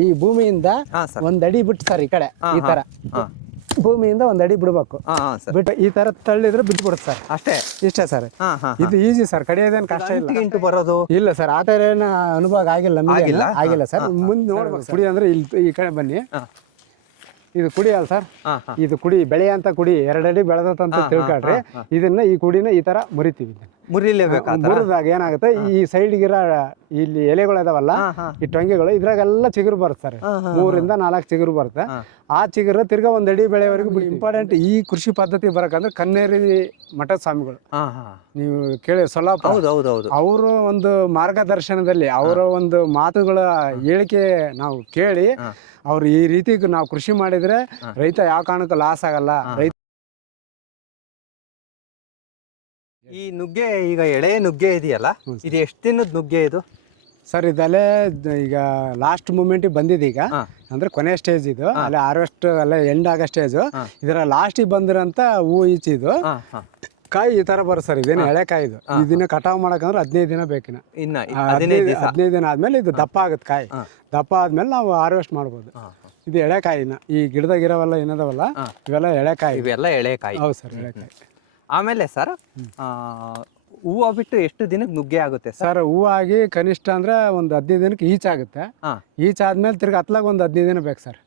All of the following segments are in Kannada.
ಈ ಭೂಮಿಯಿಂದ ಒಂದ್ ಅಡಿ ಬಿಟ್ಟು ಸರ್ ಈ ಕಡೆ ಈ ತರ ಭೂಮಿಯಿಂದ ಒಂದ್ ಅಡಿ ಬಿಡ್ಬೇಕು. ಬಿಟ್ಟು ಈ ತರ ತಳ್ಳಿದ್ರೆ ಬಿಟ್ಟು ಬಿಡುತ್ತೆ ಸರ್. ಅಷ್ಟೇ ಇಷ್ಟೇ ಸರ್. ಇದು ಈಜಿ ಸರ್, ಕಡಿಯೋದೇನು ಕಷ್ಟ ಇಲ್ಲ. ಬರೋದು ಇಲ್ಲ ಸರ್, ಆ ತರ ಏನು ಅನುಭವ ಆಗಿಲ್ಲ ಸರ್. ಮುಂದೆ ನೋಡ್ಬೇಕು. ಕುಡಿ ಅಂದ್ರೆ ಇಲ್ಲಿ ಈ ಕಡೆ ಬನ್ನಿ. ಇದು ಕುಡಿ ಅಲ್ಲ ಸರ್, ಇದು ಕುಡಿ ಬೆಳೆ ಅಂತ ಕುಡಿ 2 ಅಡಿ ಬೆಳೆದಂತ ತಿಳ್ಕೊಳ್ರಿ. ಇದನ್ನ ಈ ಕುಡಿನ ಈ ತರ ಮುರಿತೀವಿ. ಮುರಿದಾಗ ಏನಾಗುತ್ತೆ, ಈ ಸೈಡ್ಗಿರೋ ಇಲ್ಲಿ ಎಲೆಗಳು ಇದಾವಲ್ಲ, ಈ ಟೊಂಗೆಗಳು ಇದ್ರಾಗೆಲ್ಲ ಚಿಗುರು ಬರುತ್ತೆ ಸರ್. 3 ರಿಂದ 4 ಚಿಗುರು ಬರುತ್ತೆ. ಆ ಚಿಗುರು ತಿರ್ಗಾ 1 ಅಡಿ ಬೆಳೆಯವರೆಗೂ ಇಂಪಾರ್ಟೆಂಟ್. ಈ ಕೃಷಿ ಪದ್ಧತಿ ಬರಕಂದ್ರೆ ಕನ್ನೇರಿ ಮಠದ ಸ್ವಾಮಿಗಳು ನೀವು ಕೇಳಿ ಸೊಲ್ಲಾಪ, ಅವರು ಒಂದು ಮಾರ್ಗದರ್ಶನದಲ್ಲಿ ಅವರ ಒಂದು ಮಾತುಗಳ ಹೇಳಿಕೆ ನಾವು ಕೇಳಿ ಅವ್ರು ಈ ರೀತಿ ನಾವು ಕೃಷಿ ಮಾಡಿದ್ರೆ ರೈತ ಯಾವ ಕಾರಣಕ್ಕೂ ಲಾಸ್ ಆಗಲ್ಲ. ರೈತ ಈ ನುಗ್ಗೆ ಈಗ ಎಳೆ ನುಗ್ಗೆ ಇದೆಯಲ್ಲ, ಇದು ಎಷ್ಟು ದಿನದ ನುಗ್ಗೆ ಇದು ಸರ್? ಇದಲ್ಲೇ ಈಗ ಲಾಸ್ಟ್ ಮೂಮೆಂಟಿಗೆ ಬಂದಿದೆ. ಈಗ ಅಂದ್ರೆ ಕೊನೆ ಸ್ಟೇಜ್ ಇದು. ಅಲ್ಲೇ ಹಾರ್ವೆಸ್ಟ್ ಅಲ್ಲೇ ಎಂಡ್ ಆಗೋ ಸ್ಟೇಜ್. ಇದರ ಲಾಸ್ಟಿಗೆ ಬಂದಿರಂತ ಹೂ ಈಚಿದು ಕಾಯಿ ಈ ತರ ಬರುತ್ತೆ ಸರ್. ಇದೇನು ಎಳೆಕಾಯಿ ಇದು. ಇದನ್ನ ಕಟಾವ್ ಮಾಡಕಂದ್ರೆ 15 ದಿನ ಬೇಕಿನ. 15 ದಿನ ಆದ್ಮೇಲೆ ಇದು ದಪ್ಪ ಆಗುತ್ತೆ ಕಾಯಿ. ದಪ್ಪ ಆದ್ಮೇಲೆ ನಾವು ಹಾರ್ವೆಸ್ಟ್ ಮಾಡ್ಬೋದು. ಇದು ಎಳೆಕಾಯಿನ ಈ ಗಿಡದಾಗಿರೋವಲ್ಲ ಏನದವಲ್ಲ ಇವೆಲ್ಲ ಎಳೆಕಾಯಿ. ಇವೆಲ್ಲ ಎಳೆಕಾಯಿ. ಹೌದು ಸರ್, ಎಳೆಕಾಯಿ. ಆಮೇಲೆ ಸರ್ ಹೂವು ಬಿಟ್ಟು ಎಷ್ಟು ದಿನಕ್ಕೆ ನುಗ್ಗೆ ಆಗುತ್ತೆ ಸರ್? ಹೂವಾಗಿ ಕನಿಷ್ಠ ಅಂದ್ರೆ ಒಂದು 15 ದಿನಕ್ಕೆ ಈಚಾಗುತ್ತೆ. ಈಚಾದ್ಮೇಲೆ ತಿರ್ಗಿ ಹತ್ಲಾಗ ಒಂದು 15 ದಿನ ಬೇಕು ಸರ್.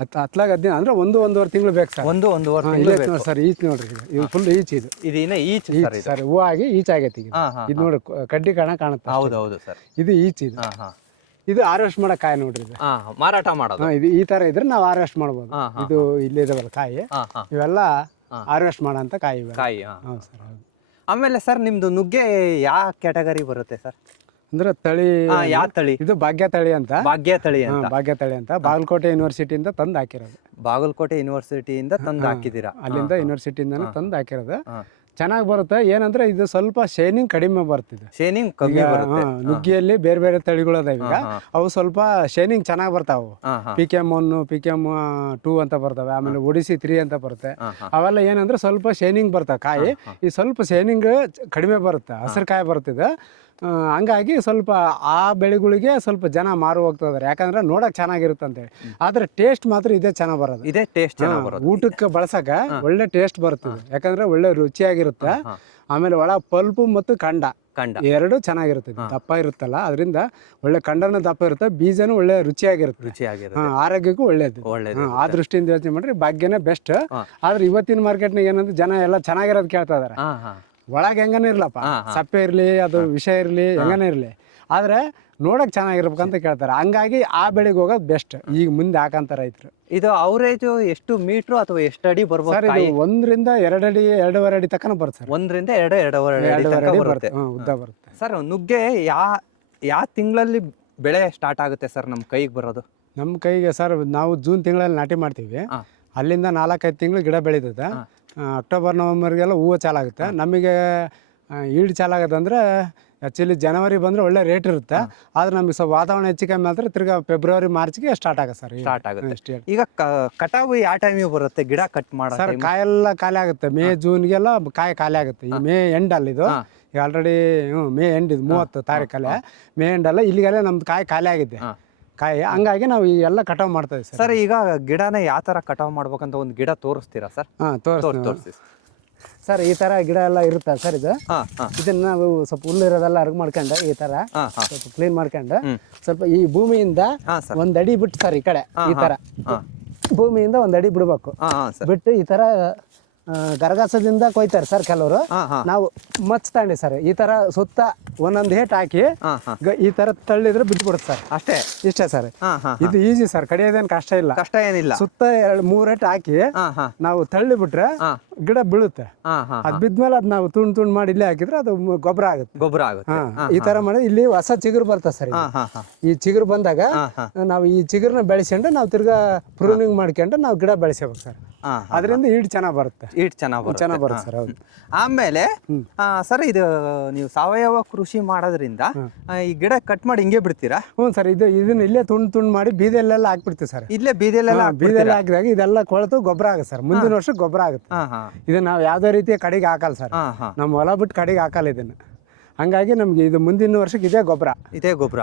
ಹತ್ಲಾಗ 15 ದಿನ ಅಂದ್ರೆ 1-1.5 ತಿಂಗಳು ಬೇಕು ಸರ್. 1-1.5 ತಿಂಗಳು ಸರ್. ಈಚ್ ನೋಡ್ರಿ, ಇದು ಫುಲ್ ಈಚ್. ಇದು ಈಚ್ ಸರ್. ಹೂವಾಗಿ ಈಚಾಗೈತಿ. ಇದು ನೋಡ್ರಿ, ಕಡ್ಡಿ ಕಾಣುತ್ತೆ. ಹೌದೌದು ಸರ್. ಇದು ಈಚ್. ಇದು ಹಾರ್ವೆಸ್ಟ್ ಮಾಡೋ ಕಾಯಿ ನೋಡ್ರಿ. ಇದು ಮಾರಾಟ ಮಾಡೋದು. ಇದು ಈ ತರ ಇದ್ರೆ ನಾವು ಹಾರ್ವೆಸ್ಟ್ ಮಾಡ್ಬೋದು. ಇದು ಇಲ್ಲಿ ಇದಾವಲ್ಲ ಕಾಯಿ, ಇವೆಲ್ಲ ಹಾರ್ವೆಸ್ಟ್ ಮಾಡೋ ಕಾಯಿ. ಹೌದು ಸರ್. ಆಮೇಲೆ ಸರ್ ನಿಮ್ದು ನುಗ್ಗೆ ಯಾವ ಕ್ಯಾಟಗರಿ ಬರುತ್ತೆ ಸರ್? ಅಂದ್ರೆ ತಳಿ ಯಾವ ತಳಿ? ಇದು ಭಾಗ್ಯ ತಳಿ ಅಂತ. ಭಾಗ್ಯ ತಳಿ ಅಂತ ಬಾಗಲಕೋಟೆ ಯೂನಿವರ್ಸಿಟಿಯಿಂದ ತಂದು ಹಾಕಿರೋದು. ಬಾಗಲಕೋಟೆ ಯೂನಿವರ್ಸಿಟಿಯಿಂದ ತಂದು ಹಾಕಿದ್ದೀರಾ? ಅಲ್ಲಿಂದ ಯೂನಿವರ್ಸಿಟಿಯಿಂದ ತಂದು ಹಾಕಿರೋದು. ಚೆನ್ನಾಗಿ ಬರುತ್ತೆ. ಏನಂದ್ರೆ ಇದು ಸ್ವಲ್ಪ ಶೈನಿಂಗ್ ಕಡಿಮೆ ಬರ್ತಿದೆ. ಶೈನಿಂಗ್ ಕಮ್ಮಿ ಬರುತ್ತೆ. ನುಗ್ಗಿಯಲ್ಲಿ ಬೇರೆ ಬೇರೆ ತಳಿಗಳು ಅದಾವ. ಈಗ ಅವು ಸ್ವಲ್ಪ ಶೈನಿಂಗ್ ಚೆನ್ನಾಗಿ ಬರ್ತಾವು. PKM1, PKM2 ಅಂತ ಬರ್ತವೆ. ಆಮೇಲೆ ಒಡಿಸಿ 3 ಅಂತ ಬರುತ್ತೆ. ಅವೆಲ್ಲ ಏನಂದ್ರೆ ಸ್ವಲ್ಪ ಶೈನಿಂಗ್ ಬರ್ತಾವೆ ಕಾಯಿ. ಈ ಸ್ವಲ್ಪ ಶೈನಿಂಗ್ ಕಡಿಮೆ ಬರುತ್ತೆ, ಹಸಿರು ಕಾಯಿ ಬರ್ತಿದೆ. ಹಂಗಾಗಿ ಸ್ವಲ್ಪ ಆ ಬೆಳೆಗಳಿಗೆ ಸ್ವಲ್ಪ ಜನ ಮಾರು ಹೋಗ್ತಾ ಇದಾರೆ. ಯಾಕಂದ್ರೆ ನೋಡಕ್ ಚೆನ್ನಾಗಿರುತ್ತೆ ಅಂತೇಳಿ. ಆದ್ರೆ ಟೇಸ್ಟ್ ಮಾತ್ರ ಇದೇ ಚೆನ್ನಾಗಿ ಬರೋದು. ಇದೇ ಟೇಸ್ಟ್ ಚೆನ್ನಾಗಿ ಬರೋದು. ಊಟಕ್ಕೆ ಬಳಸಕ ಒಳ್ಳೆ ಟೇಸ್ಟ್ ಬರ್ತದೆ. ಯಾಕಂದ್ರೆ ಒಳ್ಳೆ ರುಚಿಯಾಗಿರುತ್ತೆ. ಆಮೇಲೆ ಒಳ ಪಲ್ಪು ಮತ್ತು ಕಂಡ ಎರಡು ಚೆನ್ನಾಗಿರುತ್ತೆ. ದಪ್ಪ ಇರುತ್ತಲ್ಲ, ಅದರಿಂದ ಒಳ್ಳೆ ಕಂಡನ ದಪ್ಪ ಇರುತ್ತೆ, ಬೀಜನೂ ಒಳ್ಳೆ ರುಚಿಯಾಗಿರುತ್ತೆ. ಆರೋಗ್ಯಕ್ಕೂ ಒಳ್ಳೇದು. ಆ ದೃಷ್ಟಿಯಿಂದ ಯೋಚನೆ ಮಾಡ್ರಿ ಭಾಗ್ಯನೇ ಬೆಸ್ಟ್. ಆದ್ರೆ ಇವತ್ತಿನ ಮಾರ್ಕೆಟ್ನಾಗ ಏನಂದ್ರೆ ಜನ ಎಲ್ಲ ಚೆನ್ನಾಗಿರೋದು ಕೇಳ್ತಾ ಇದಾರೆ. ಒಳಗೆ ಹೆಂಗನೇ ಇರ್ಲಪ್ಪ, ಸಪ್ಪೆ ಇರ್ಲಿ, ಅದು ವಿಷ ಇರ್ಲಿ, ಹೆಂಗನೇ ಇರ್ಲಿ, ಆದ್ರೆ ನೋಡಕ್ ಚೆನ್ನಾಗಿರ್ಬೇಕಂತ ಕೇಳ್ತಾರೆ. ಹಂಗಾಗಿ ಆ ಬೆಳೆಗೆ ಹೋಗೋದು ಬೆಸ್ಟ್. ಈಗ ಮುಂದೆ ಹಾಕಂತ ರೈತರು. ಇದು ಅವರೇಜ್ ಎಷ್ಟು ಮೀಟ್ರು ಅಥವಾ ಎಷ್ಟು ಅಡಿ ಬರ್ಬೋದು ಸರ್? ಇದು 1 ರಿಂದ 2 ಅಡಿ 2.5 ಅಡಿ ತನಕ ಬರುತ್ತೆ ಸರ್. 1 ರಿಂದ 2.5 ಅಡಿ ಬರುತ್ತೆ. ಉದ್ದ ಬರುತ್ತೆ ಸರ್. ನುಗ್ಗೆ ಯಾವ ತಿಂಗಳಲ್ಲಿ ಬೆಳೆ ಸ್ಟಾರ್ಟ್ ಆಗುತ್ತೆ ಸರ್ ನಮ್ಮ ಕೈಗೆ ಬರೋದು? ನಮ್ಮ ಕೈಗೆ ಸರ್ ನಾವು ಜೂನ್ ತಿಂಗಳಲ್ಲಿ ನಾಟಿ ಮಾಡ್ತೀವಿ. ಅಲ್ಲಿಂದ 4-5 ತಿಂಗಳು ಗಿಡ ಬೆಳೀತದೆ. ಅಕ್ಟೋಬರ್ ನವೆಂಬರ್ಗೆಲ್ಲ ಹೂವು ಚಾಲಾಗುತ್ತೆ. ನಮಗೆ ಈಲ್ಡ್ ಚಾಲಾಗುತ್ತೆ ಅಂದರೆ ಆ್ಯಕ್ಚುಲಿ ಜನವರಿ ಬಂದರೆ ಒಳ್ಳೆ ರೇಟ್ ಇರುತ್ತೆ. ಆದರೆ ನಮಗೆ ಸ್ವಲ್ಪ ವಾತಾವರಣ ಹೆಚ್ಚು ಕಮ್ಮಿ ಆದರೆ ತಿರ್ಗಾ ಫೆಬ್ರವರಿ ಮಾರ್ಚ್ಗೆ ಸ್ಟಾರ್ಟ್ ಆಗುತ್ತೆ ಸರ್. ಸ್ಟಾರ್ಟ್ ಆಗುತ್ತೆ. ಈಗ ಕಟಾವು ಯಾವ ಟೈಮಿಗೆ ಬರುತ್ತೆ ಗಿಡ ಕಟ್ ಮಾಡೋ ಸರ್? ಕಾಯೆಲ್ಲ ಖಾಲಿ ಆಗುತ್ತೆ. ಮೇ ಜೂನ್ಗೆಲ್ಲ ಕಾಯಿ ಖಾಲಿ ಆಗುತ್ತೆ. ಈ ಮೇ ಎಂಡ್ ಅಲ್ಲಿ ಇದು ಈಗ ಆಲ್ರೆಡಿ ಮೇ ಎಂಡ್ ಇದು 30 ತಾರೀಕಲ್ಲೇ ಮೇ ಎಂಡ್ ಅಲ್ಲ, ಇಲ್ಲಿಗೆಲ್ಲ ನಮ್ದು ಕಾಯಿ ಖಾಲಿ ಆಗಿದೆ ಕಾಯಿ. ಹಂಗಾಗಿ ನಾವು ಈ ಎಲ್ಲ ಕಟಾವ್ ಮಾಡ್ತಾ ಇದ್ದೀವಿ ಸರ್. ಈಗ ಗಿಡನ ಯಾವ ಥರ ಕಟಾವ್ ಮಾಡ್ಬೇಕಂತ ಒಂದು ಗಿಡ ತೋರಿಸ್ತೀರಾ ಸರ್? ತೋರಿಸಿ ಸರ್. ಈ ತರ ಗಿಡ ಎಲ್ಲ ಇರುತ್ತೆ ಸರ್. ಇದನ್ನ ನಾವು ಸ್ವಲ್ಪ ಹುಲ್ಲು ಇರೋದೆಲ್ಲ ಅರ್ಗ್ ಮಾಡ್ಕೊಂಡು ಈ ತರ ಸ್ವಲ್ಪ ಕ್ಲೀನ್ ಮಾಡ್ಕೊಂಡು ಸ್ವಲ್ಪ ಈ ಭೂಮಿಯಿಂದ 1 ಅಡಿ ಬಿಟ್ಟು ಸರ್ ಈ ಕಡೆ ಈ ತರ ಭೂಮಿಯಿಂದ 1 ಅಡಿ ಬಿಡ್ಬೇಕು. ಬಿಟ್ಟು ಈ ತರ ಗರಗಾಸದಿಂದ ಕೊಯ್ತಾರೆ ಸರ್ ಕೆಲವರು. ನಾವು ಮಚ್ತಾಂಡಿ ಸರ್ ಈ ತರ ಸುತ್ತ ಒಂದೊಂದು ಹೇಟ್ ಹಾಕಿ ಈ ತರ ತಳ್ಳಿದ್ರೆ ಬಿಟ್ಟು ಬಿಡುತ್ತೆ ಸರ್. ಅಷ್ಟೇ ಇಷ್ಟೇ ಸರ್. ಇದು ಈಜಿ ಸರ್, ಕಡಿಯೋದೇನು ಕಷ್ಟ ಏನಿಲ್ಲ. ಸುತ್ತ 2-3 ಹೇಟ್ ಹಾಕಿ ನಾವು ತಳ್ಳಿ ಬಿಟ್ರೆ ಗಿಡ ಬೀಳುತ್ತೆ. ಅದ್ ಬಿದ್ಮೇಲೆ ಅದ್ ನಾವು ತುಂಡ್ ಮಾಡಿ ಇಲ್ಲೇ ಹಾಕಿದ್ರೆ ಅದು ಗೊಬ್ಬರ ಆಗುತ್ತೆ. ಈ ತರ ಮಾಡಿ ಇಲ್ಲಿ ಹೊಸ ಚಿಗುರು ಬರ್ತದೆ ಸರ್. ಈ ಚಿಗುರು ಬಂದಾಗ ನಾವು ಈ ಚಿಗುರ್ನ ಬೆಳೆಸ್ಕೊಂಡು ನಾವು ತಿರ್ಗಾ ಪ್ರೂನಿಂಗ್ ಮಾಡ್ಕೊಂಡು ನಾವು ಗಿಡ ಬೆಳೆಸಬೇಕು ಸರ್. ಅದರಿಂದ ಈಡ್ ಚೆನ್ನಾಗಿ ಬರುತ್ತೆ. ಚೆನ್ನಾಗಿ ಬರುತ್ತೆ ಸರ್. ಹೌದು. ಆಮೇಲೆ ಸರ್ ಇದು ನೀವು ಸಾವಯವ ಕೃಷಿ ಮಾಡೋದ್ರಿಂದ ಈ ಗಿಡ ಕಟ್ ಮಾಡಿ ಹಿಂಗೆ ಬಿಡ್ತೀರಾ? ಹ್ಞೂ ಸರ್. ಇದನ್ನ ಇಲ್ಲೇ ತುಂಡು ಮಾಡಿ ಬೀದೆಲ್ಲೆಲ್ಲ ಹಾಕ್ಬಿಡ್ತೀವಿ ಸರ್. ಇಲ್ಲೇ ಬೀದೆಲ್ಲ ಹಾಕಿದಾಗ ಇದೆಲ್ಲ ಕೊಳೆತು ಗೊಬ್ಬರ ಆಗುತ್ತೆ ಸರ್. ಮುಂದಿನ ವರ್ಷ ಗೊಬ್ಬರ ಆಗುತ್ತೆ. ಇದನ್ನ ನಾವು ಯಾವ್ದೇ ರೀತಿಯ ಕಡೆಗೆ ಹಾಕಲ್ಲ ಸರ್. ನಮ್ಮ ಹೊಲ ಬಿಟ್ಟು ಕಡೆಗೆ ಹಾಕಲ್ಲ ಇದನ್ನ. ಹಂಗಾಗಿ ನಮ್ಗೆ ಇದು ಮುಂದಿನ ವರ್ಷಕ್ಕೆ ಇದೇ ಗೊಬ್ಬರ. ಇದೇ ಗೊಬ್ಬರ.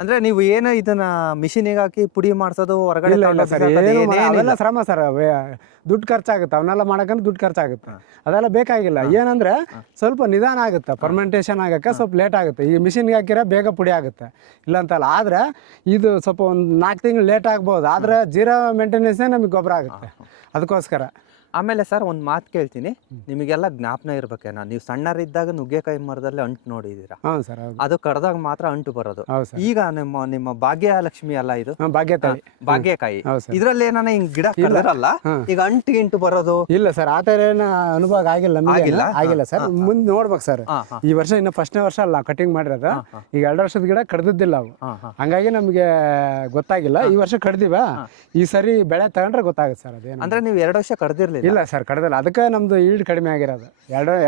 ಅಂದ್ರೆ ನೀವು ಏನು ಇದನ್ನ ಮಿಷಿನಿಗೆ ಹಾಕಿ ಪುಡಿ ಮಾಡ್ಸೋದು ಹೊರಗಡೆ ಇಲ್ಲ ತಗೊಂಡು ಸರ್, ಬಿಸಾಕೋದು ಏನು ಏನೇನಿಲ್ಲ. ಅವೆಲ್ಲ ಶ್ರಮ ಸರ್. ದುಡ್ಡು ಖರ್ಚಾಗುತ್ತೆ, ಅವನ್ನೆಲ್ಲ ಮಾಡಕ್ಕಂದ್ರೆ ದುಡ್ಡು ಖರ್ಚಾಗುತ್ತೆ. ಅದೆಲ್ಲ ಬೇಕಾಗಿಲ್ಲ. ಏನಂದ್ರೆ ಸ್ವಲ್ಪ ನಿಧಾನ ಆಗುತ್ತೆ, ಫರ್ಮೆಂಟೇಷನ್ ಆಗಕ್ಕೆ ಸ್ವಲ್ಪ ಲೇಟ್ ಆಗುತ್ತೆ. ಈ ಮಿಷಿನ್ಗೆ ಹಾಕಿರೋ ಬೇಗ ಪುಡಿ ಆಗುತ್ತೆ, ಇಲ್ಲ ಅಂತಲ್ಲ. ಆದ್ರೆ ಇದು ಸ್ವಲ್ಪ ಒಂದು 4 ತಿಂಗಳು ಲೇಟ್ ಆಗ್ಬೋದು. ಆದ್ರೆ ಜೀರೋ ಮೇಂಟೆನೆನ್ಸೇ ನಮಗೆ ಗೊಬ್ಬರ ಆಗುತ್ತೆ. ಅದಕ್ಕೋಸ್ಕರ ಆಮೇಲೆ ಸರ್ ಒಂದು ಮಾತು ಕೇಳ್ತೀನಿ, ನಿಮಗೆಲ್ಲ ಜ್ಞಾಪನ ಇರ್ಬೇಕೇನೋ, ನೀವು ಸಣ್ಣರಿದ್ದಾಗ ನುಗ್ಗೆಕಾಯಿ ಮರದಲ್ಲಿ ಅಂಟು ನೋಡಿದ್ದೀರಾ? ಹಾಂ ಸರ್, ಹೌದು. ಅದು ಕಡ್ದಾಗ ಮಾತ್ರ ಅಂಟು ಬರೋದು. ಹೌದು ಸರ್. ಈಗ ನಿಮ್ಮ ಭಾಗ್ಯಲಕ್ಷ್ಮಿ ಅಲ್ಲ ಇದು, ಭಾಗ್ಯತಾಯಿ ಭಾಗ್ಯಕಾಯಿ, ಹೌದು ಸರ್. ಇದ್ರಲ್ಲಿ ಏನಾನ ಹಿಂಗ್ ಗಿಡ ಕಡ್ದಿರಲ್ಲ, ಈಗ ಅಂಟು ಗಿಂಟು ಬರೋದು ಇಲ್ಲ ಸರ್, ಆ ಥರ ಏನು ಅನುಭವ ಆಗಿಲ್ಲ ನಮಗೆ. ಆಗಿಲ್ಲ ಸರ್. ಮುಂದೆ ನೋಡ್ಬೇಕು ಸರ್. ಈ ವರ್ಷ ಇನ್ನು ಫಸ್ಟ್ನೇ ವರ್ಷ ಅಲ್ಲ ಕಟಿಂಗ್ ಮಾಡಿರೋದು. ಈಗ 2 ವರ್ಷದ ಗಿಡ ಕಡ್ದಿದ್ದಿಲ್ಲ ಅವು, ಹಂಗಾಗಿ ನಮಗೆ ಗೊತ್ತಾಗಿಲ್ಲ. ಈ ವರ್ಷ ಕಡ್ದಿವ, ಈ ಸರಿ ಬೆಳೆ ತಗೊಂಡ್ರೆ ಗೊತ್ತಾಗುತ್ತೆ ಸರ್. ಅದೇನು ಅಂದ್ರೆ ನೀವು 2 ವರ್ಷ ಕಡ್ದಿರ್ಲಿಲ್ಲ? ಇಲ್ಲ ಸರ್, ಕಡ್ದಿಲ್ಲ. ಅದಕ್ಕೆ ನಮ್ದು ಈಲ್ಡ್ ಕಡಿಮೆ ಆಗಿರೋದು.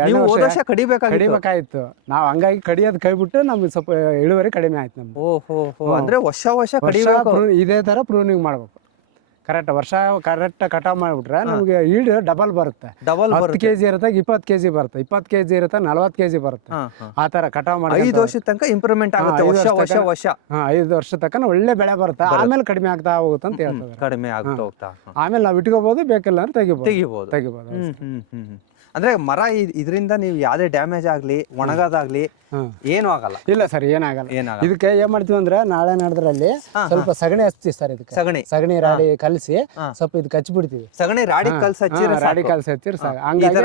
ನೀವು ಹೋದ ವರ್ಷ ಕಡಿಬೇಕಾಗಿತ್ತು ನಾವು, ಹಂಗಾಗಿ ಕಡಿಯೋದು ಕೈ ಬಿಟ್ಟು ನಮ್ಗೆ ಸ್ವಲ್ಪ ಇಳುವರಿ ಕಡಿಮೆ ಆಯ್ತು ನಮ್ದು. ಓಹೋ, ಅಂದ್ರೆ ವರ್ಷ ಕಡಿಬೇಕು. ಇದೇ ತರ ಪ್ರೂನಿಂಗ್ ಮಾಡ್ಬೇಕು. ಕರೆಕ್ಟ್ ಕಟಾವ್ ಮಾಡಿಬಿಟ್ರೆ ನಮಗೆ ಈಲ್ಡ್ ಡಬಲ್ ಬರುತ್ತೆ. 10 kg ಇರುತ್ತೆ, 20 kg ಬರುತ್ತೆ, 20 kg ಇರುತ್ತೆ, 40 kg ಬರುತ್ತೆ. ಆ ತರ ಕಟಾವ್ ಮಾಡಿ 5 ವರ್ಷದ ತನಕ ಇಂಪ್ರೂವ್ಮೆಂಟ್ ಆಗುತ್ತೆ. ವರ್ಷ 5 ವರ್ಷ ತನಕ ಒಳ್ಳೆ ಬೆಳೆ ಬರುತ್ತೆ. ಆಮೇಲೆ ಕಡಿಮೆ ಆಗ್ತಾ ಹೋಗುತ್ತೆ ಅಂತ ಹೇಳ್ತಾರೆ. ಕಡಿಮೆ ಆಗ್ತಾ ಹೋಗ್ತಾ ಆಮೇಲೆ ನಾವು ಇಟ್ಕೋಬಹುದು, ಬೇಕಿಲ್ಲ ಅಂದ್ರೆ ತೆಗಿಬಹುದು. ಅಂದ್ರೆ ಮರ ಇದರಿಂದ ನೀವು ಯಾವ್ದೇ ಡ್ಯಾಮೇಜ್ ಆಗ್ಲಿ, ಒಣಗೋದಾಗ್ಲಿ ಏನು ಆಗಲ್ಲ? ಇಲ್ಲ ಸರ್, ಏನಾಗಲ್ಲ. ಇದಕ್ಕೆ ಏನ್ ಮಾಡ್ತೀವಿ ಅಂದ್ರೆ, ನಾಳೆ ನಾಡ್ದ್ರಲ್ಲಿ ಸ್ವಲ್ಪ ಸಗಣಿ ಹಚ್ತೀವಿ ಸರ್. ಇದಕ್ಕೆ ಸಗಣಿ ರಾಡಿ ಕಲಸಿ ಸ್ವಲ್ಪ ಇದಕ್ಕೆ ಹಚ್ಬಿಡ್ತೀವಿ. ಸಗಣಿ ರಾಡಿ ಕಲ್ಸಿ ಹಚ್ಚಿರಿ ಸಾಕು. ಹಂಗಾಗಿ